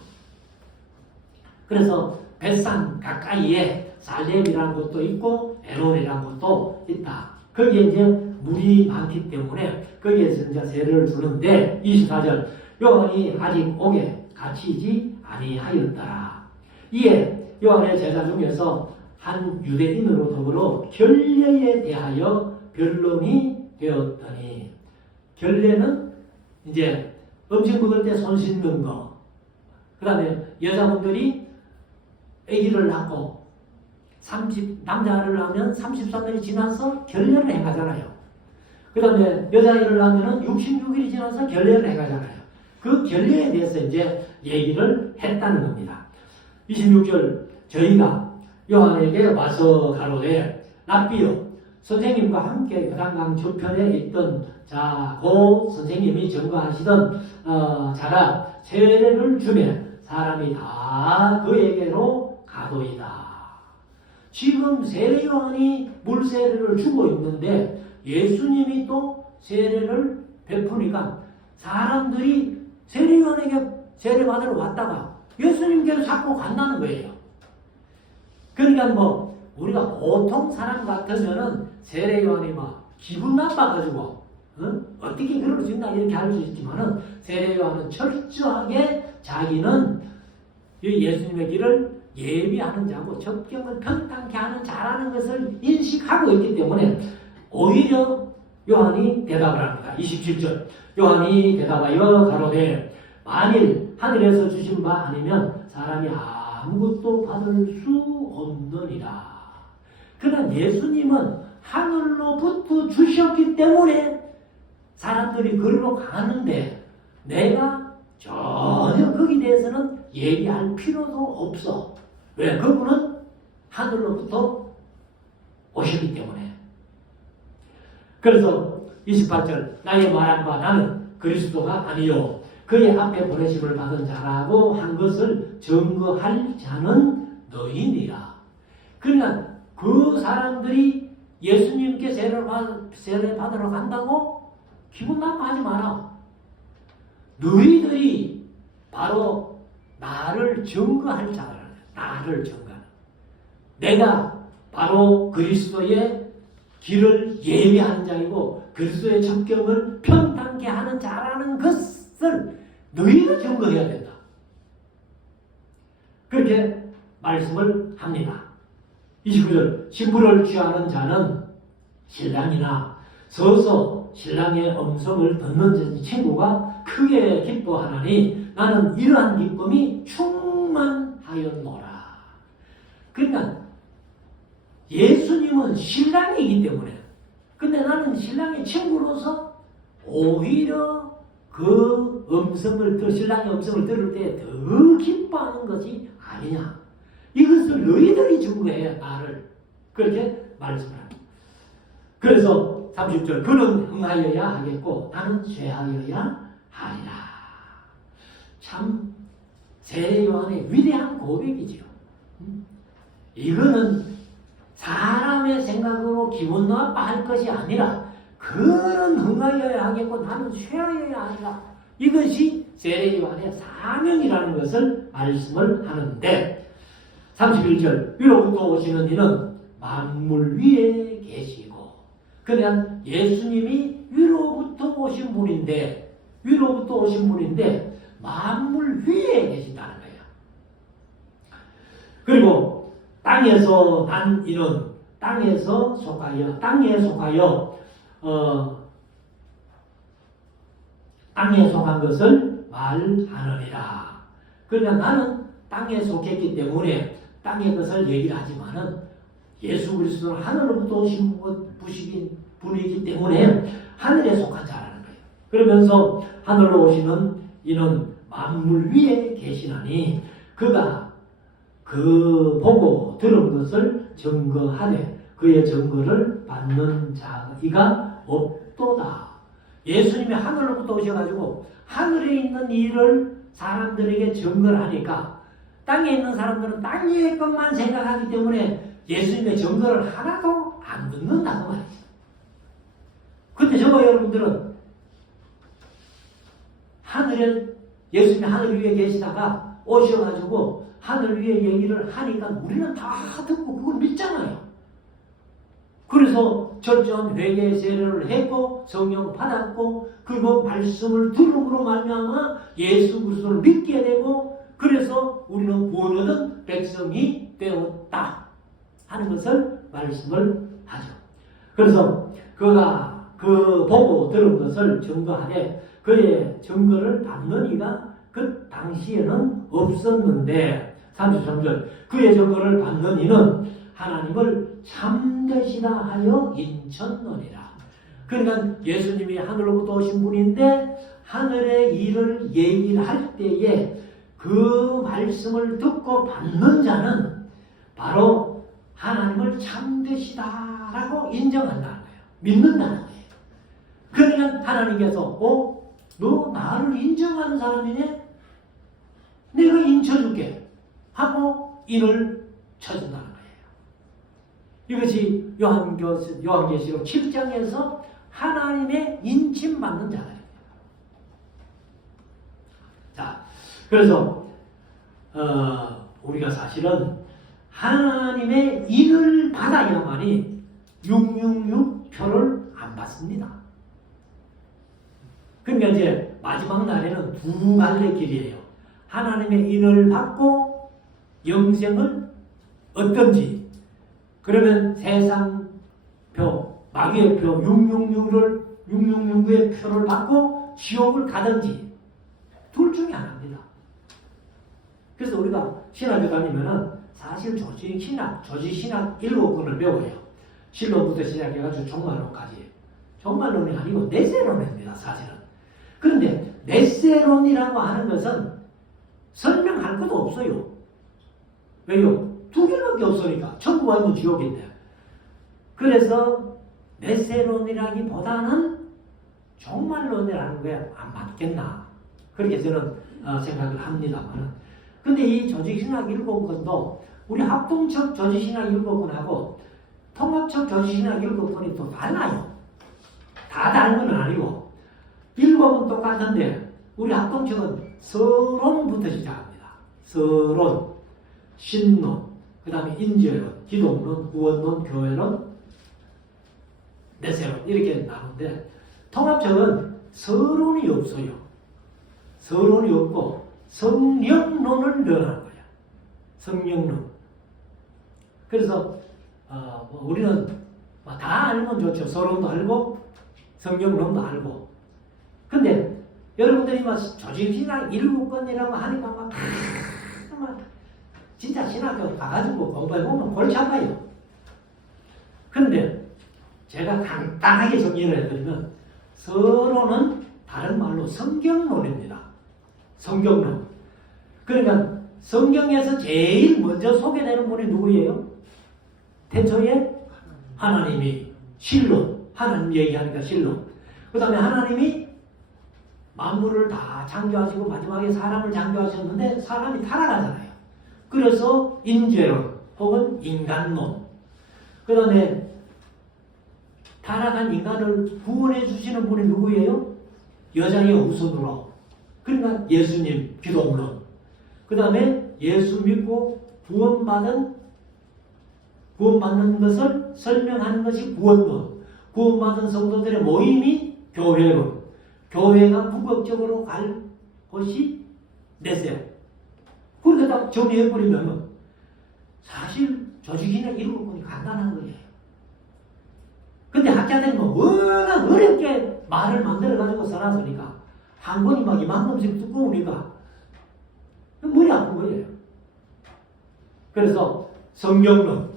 그래서 벳산 가까이에 살렘이라는 곳도 있고 에논이라는 곳도 있다. 거기에 이제 물이 많기 때문에 거기에서 이제 세례를 주는데 24절 요한이 아직 옥에 갇히지 아니하였더라. 이에 요한의 제자 중에서 한 유대인으로 더불어 결례에 대하여 변론이 되었더니, 결례는 이제 음식 먹을 때 손 씻는 거, 그 다음에 여자분들이 아기를 낳고 남자를 낳으면 33일이 지나서 결례를 해가잖아요. 그 다음에 여자아이를 낳으면 66일이 지나서 결례를 해가잖아요. 그 결례에 대해서 이제 얘기를 했다는 겁니다. 26절 저희가 요한에게 와서 가로되 랍비여, 선생님과 함께 요단강 저편에 있던 고 선생님이 전거하시던 자가 세례를 주매 사람이 다 그에게로 가도이다. 지금 세례 요한이 물세례를 주고 있는데 예수님이 또 세례를 베푸니까 사람들이 세례요한에게 세례받으러 왔다가 예수님께로 자꾸 간다는 거예요. 그러니까 뭐 우리가 보통 사람 같으면은 세례요한이 막 기분 나빠가지고 어떻게 그럴 수 있나 이렇게 할 수 있지만은 세례요한은 철저하게 자기는 예수님의 길을 예비하는 자고 적경을 평탄케 하는 자라는 것을 인식하고 있기 때문에 오히려 요한이 대답을 합니다. 27절 요한이 대답하여 가로되 만일 하늘에서 주신 바 아니면 사람이 아무것도 받을 수 없느니라. 그러나 예수님은 하늘로부터 주셨기 때문에 사람들이 그리로 가는데 내가 전혀 거기에 대해서는 얘기할 필요도 없어. 왜? 그분은 하늘로부터 오셨기 때문에. 그래서 28절 나의 말한 바 나는 그리스도가 아니요 그의 앞에 보내심을 받은 자라고 한 것을 증거할 자는 너희니라. 그러니까 그 사람들이 예수님께 세례 받으러 간다고 기분 나빠하지 마라. 너희들이 바로 나를 증거할 자라. 나를 증거하는. 내가 바로 그리스도의 길을 예비하는 자이고 그리스도의 적경을 평탄케 하는 자라는 것을 너희가 증거해야 된다. 그렇게 말씀을 합니다. 29절 신부를 취하는 자는 신랑이나 서서 신랑의 음성을 듣는 친구가 크게 기뻐하나니 나는 이러한 기쁨이 충만하였노라. 그러니까 예수님은 신랑이기 때문에 근데 나는 신랑의 친구로서 오히려 그 신랑의 음성을 들을 때 더 기뻐하는 것이 아니냐. 이것을 너희들이 증거해야 나를 그렇게 말씀합니다. 그래서 30절 그는 흥하여야 하겠고 나는 쇠하여야 하리라. 참 세례요한의 위대한 고백이지요. 이거는 사람의 생각으로 기분 나빠할 것이 아니라 그는 흥하여야 하겠고 나는 쇠하여야 하리라. 이것이 세례요한의 사명이라는 것을 말씀을 하는데 31절 위로부터 오시는 이는 만물 위에 계시고 그냥 예수님이 위로부터 오신 분인데 만물 위에 계신다는 거예요. 그리고 땅에서 난 이는 땅에 속하여 땅에 속한 것을 말하느니라. 그러니까 나는 땅에 속했기 때문에 땅의 것을 얘기를 하지만은 예수 그리스도는 하늘로부터 오신 분이기 때문에 하늘에 속한 자라는 거예요. 그러면서 하늘로 오시는 이는 만물 위에 계시나니 그가 그 보고 들은 것을 증거하되 그의 증거를 받는 자가 없도다. 예수님이 하늘로부터 오셔가지고 하늘에 있는 일을 사람들에게 증거를 하니까 땅에 있는 사람들은 땅의 것만 생각하기 때문에 예수님의 증거를 하나도 안 듣는다고 말이죠. 근데 저와 여러분들은 예수님이 하늘 위에 계시다가 오셔가지고 하늘 위에 얘기를 하니까 우리는 다 듣고 그걸 믿잖아요. 그래서 철저한 회개 세례를 했고 성령 받았고 그리고 말씀을 들음으로 말미암아 예수 그리스도를 믿게 되고 그래서 우리는 구원 얻은 백성이 되었다 하는 것을 말씀을 하죠. 그래서 그가 그 보고 들은 것을 증거하되 그의 증거를 받는 이가 그 당시에는 없었는데 33절 그의 증거를 받는 이는 하나님을 참되시다 하여 인쳤느니라. 그러니까 예수님이 하늘로부터 오신 분인데 하늘의 일을 얘기를 할 때에 그 말씀을 듣고 받는 자는 바로 하나님을 참되시다라고 인정한다는 거예요. 믿는다는 거예요. 그러니까 하나님께서 너 나를 인정하는 사람이네? 내가 인쳐줄게 하고 인을 쳐준다는 거예요. 이것이 요한계시록 7장에서 하나님의 인침받는 자예요. 그래서 우리가 사실은 하나님의 인을 받아야만이 666표를 안 받습니다. 그러니까 이제 마지막 날에는 두 갈래 길이에요. 하나님의 인을 받고 영생을 얻든지, 그러면 세상표, 마귀의 표 666의 표를 받고 지옥을 가든지, 둘 중에 하나입니다. 그래서 우리가 신학교 다니면은 사실 조지신학 7권을 배워요. 실론부터 시작해가지고 종말론까지. 종말론이 아니고 네세론입니다, 사실은. 그런데 네세론이라고 하는 것은 설명할 것도 없어요. 왜요? 두 개밖에 없으니까. 천국과 있고 지옥인데. 그래서 네세론이라기보다는 종말론이라는 게 안 맞겠나, 그렇게 저는 생각을 합니다만, 근데 이 조직신학 7권도 우리 합동적 조직신학 7권하고 통합적 조직신학 7권이 또 달라요. 다 다른 건 아니고 7권은 똑같은데 우리 합동적은 서론부터 시작합니다. 서론, 신론, 그 다음에 인재론, 기독론, 구원론, 교회론, 내세론 이렇게 나오는데, 통합적은 서론이 없어요. 서론이 없고 성령론을 넣어놓은 거야. 성령론. 그래서 우리는 다 알면 좋죠. 서론도 알고 성령론도 알고. 근데 여러분들이 조직신학 7권이라고 하니까 막 진짜 신학교 가가지고 공부해보면 골치 아파요. 근데 제가 간단하게 정리를 해드리면, 서론은 다른 말로 성경론입니다. 성경론. 그러니까 성경에서 제일 먼저 소개되는 분이 누구예요? 태초에 하나님이, 실론, 하나님 얘기하니까 실론. 그 다음에 하나님이 만물을 다 창조하시고 마지막에 사람을 창조하셨는데 사람이 타락하잖아요. 그래서 인재론 혹은 인간론. 그 다음에 타락한 인간을 구원해 주시는 분이 누구예요? 여자의 우선으로. 그러니까 예수님, 기독론. 그 다음에 예수 믿고 구원받는 것을 설명하는 것이 구원론. 구원받은 성도들의 모임이 교회론. 교회가 궁극적으로 갈 것이 내세. 그렇게 딱 정리해버리면 사실 조직이나 이런 것뿐이 간단한 거예요. 근데 학자들은 워낙 어렵게 말을 만들어가지고 써놨으니까 한 권이 막 이만큼씩 두꺼우니까 머리 아픈 거예요. 그래서 성경론,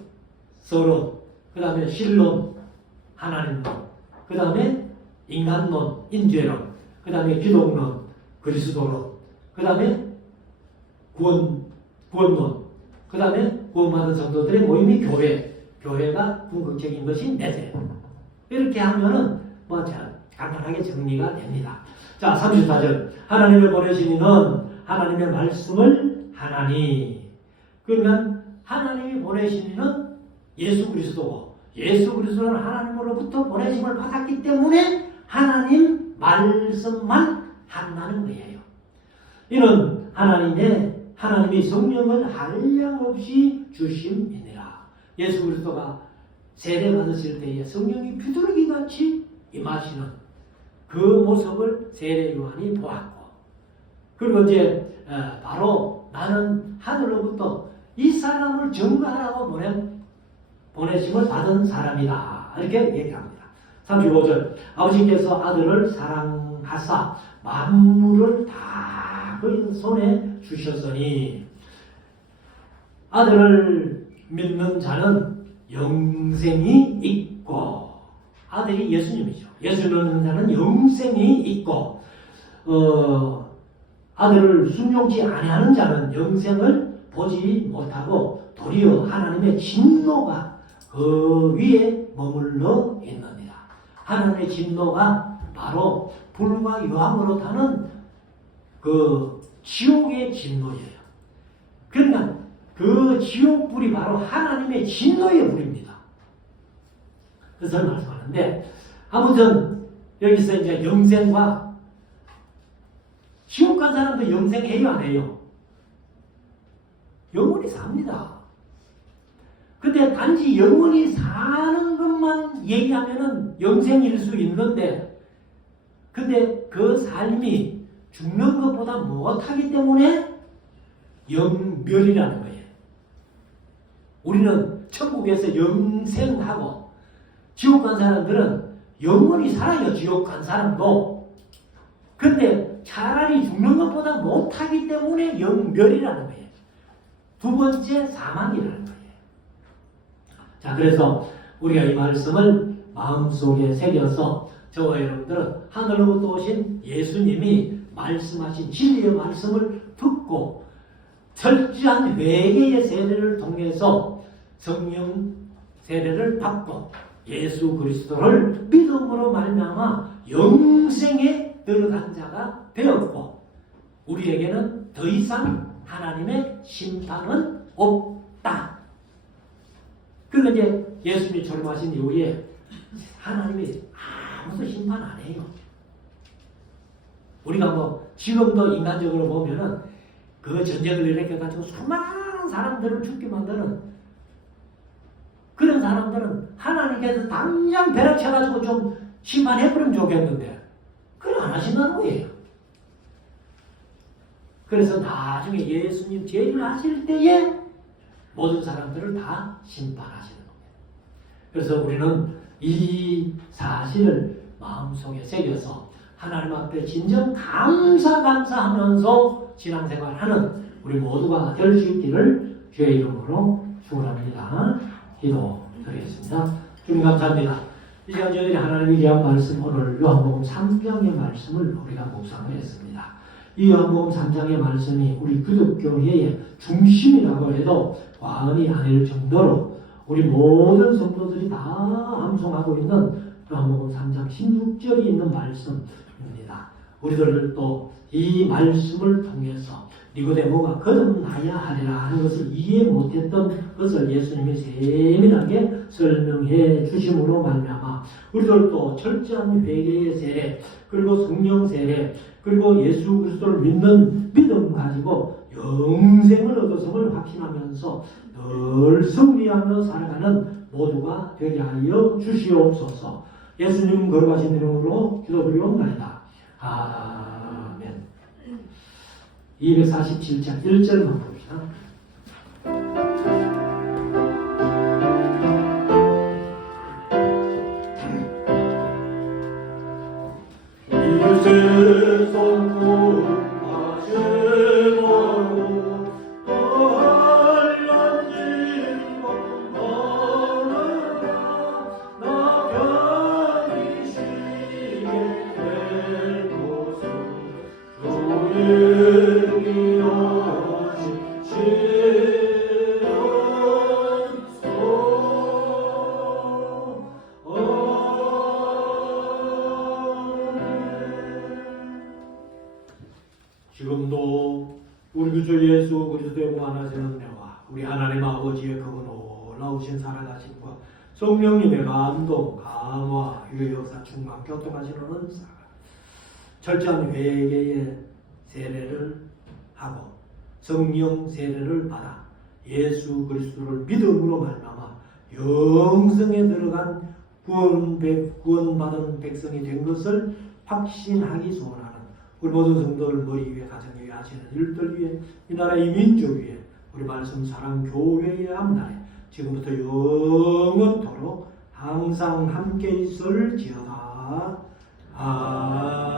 서론, 그 다음에 신론, 하나님론, 그 다음에 인간론, 인죄론, 그 다음에 기독론, 그리스도론, 그 다음에 구원론, 그 다음에 구원받은 성도들의 모임이 교회가 궁극적인 것이 내세. 이렇게 하면은 간단하게 정리가 됩니다. 자, 34절. 하나님을 보내신 이는 하나님의 말씀을 하나니. 그러면 하나님이 보내신 이는 예수 그리스도고, 예수 그리스도는 하나님으로부터 보내심을 받았기 때문에 하나님 말씀만 한다는 거예요. 이는 하나님이 성령을 한량없이 주심이니라. 예수 그리스도가 세례 받으실 때에 성령이 비둘기같이 임하시는 그 모습을 세례 요한이 보았고, 그리고 이제 바로 나는 하늘로부터 이 사람을 증거하라고 보내심을 받은 사람이다, 이렇게 얘기합니다. 35절. 아버지께서 아들을 사랑하사 만물을 다 그의 손에 주셨으니, 아들을 믿는 자는 영생이 있고, 아들이 예수님이죠. 예수 믿는 자는 영생이 있고, 아들을 순종치 아니하는 자는 영생을 보지 못하고 도리어 하나님의 진노가 그 위에 머물러 있느니라. 하나님의 진노가 바로 불과 유황으로 타는 그 지옥의 진노예요. 그러니까 그 지옥불이 바로 하나님의 진노의 불입니다. 그것을 말씀하는데, 아무튼 여기서 이제 영생과 지옥과 지옥 간 사람도 영생해요, 안 해요? 영원히 삽니다. 근데 단지 영원히 사는 것만 얘기하면은 영생일 수 있는데, 근데 그 삶이 죽는 것보다 못하기 때문에 영멸이라는 거예요. 우리는 천국에서 영생하고, 지옥 간 사람들은 영원히 살아요, 지옥 간 사람도. 근데 차라리 죽는 것보다 못하기 때문에 영멸이라는 거예요. 두 번째 사망이라는 거예요. 자, 그래서 우리가 이 말씀을 마음속에 새겨서 저와 여러분들은 하늘로부터 오신 예수님이 말씀하신 진리의 말씀을 듣고 철저한 회개의 세례를 통해서 성령 세례를 받고 예수 그리스도를 믿음으로 말미암아 영생에 들어간 자가 되었고, 우리에게는 더 이상 하나님의 심판은 없다. 그러니까 이제 예수님이 졸업하신 이후에 하나님이 아무도 심판 안 해요. 우리가 뭐 지금도 인간적으로 보면은 그 전쟁을 일으켜가지고 수많은 사람들을 죽게 만드는 그런 사람들은 하나님께서 당장 배를 쳐가지고 좀 심판해버리면 좋겠는데 그걸 안 하신다는 거예요. 그래서 나중에 예수님 재림하실 때에 모든 사람들을 다 심판하시는 거예요. 그래서 우리는 이 사실을 마음속에 새겨서 하나님 앞에 진정 감사하면서 신앙생활하는 우리 모두가 될 수 있기를 주의 이름으로 축원합니다. 기도드리겠습니다. 주님 감사합니다. 이 시간 저희들이 하나님의 귀한 말씀, 오늘 요한복음 3장의 말씀을 우리가 묵상을 했습니다. 이 요한복음 3장의 말씀이 우리 기독교회의 중심이라고 해도 과언이 아닐 정도로 우리 모든 성도들이 다 암송하고 있는 요한복음 3장 16절이 있는 말씀입니다. 우리들을 또 이 말씀을 통해서 니고데모가 거듭나야 하리라 하는 것을 이해 못했던 것을 예수님이 세밀하게 설명해 주심으로 말미암아 우리들도 철저한 회개의 세례, 그리고 성령 세례, 그리고 예수 그리스도를 믿는 믿음 가지고 영생을 얻었음을 확신하면서 늘 승리하며 살아가는 모두가 되게 하여 주시옵소서. 예수님 걸어가신 이름으로 기도드리옵나이다. 아멘. 247장 1절만 봅시다. 지금도 우리 주 예수 그리스도의 무한하시는 은혜와 우리 하나님 아버지의 그 놀라우신 살아가심과 성령님의 감동, 감화, 유효사, 충만, 교통하시는 은사, 철저한 회개의 세례를 하고 성령 세례를 받아 예수 그리스도를 믿음으로 말미암아 영생에 들어간 구원받은 백성이 된 것을 확신하기 소원하는 우리 모든 성도들 머리 위에 가정 위에 하시는 일들 위에 이 나라의 민족 위에 우리 말씀 사랑 교회의 앞날에 지금부터 영원토록 항상 함께 있을지어다. 아멘.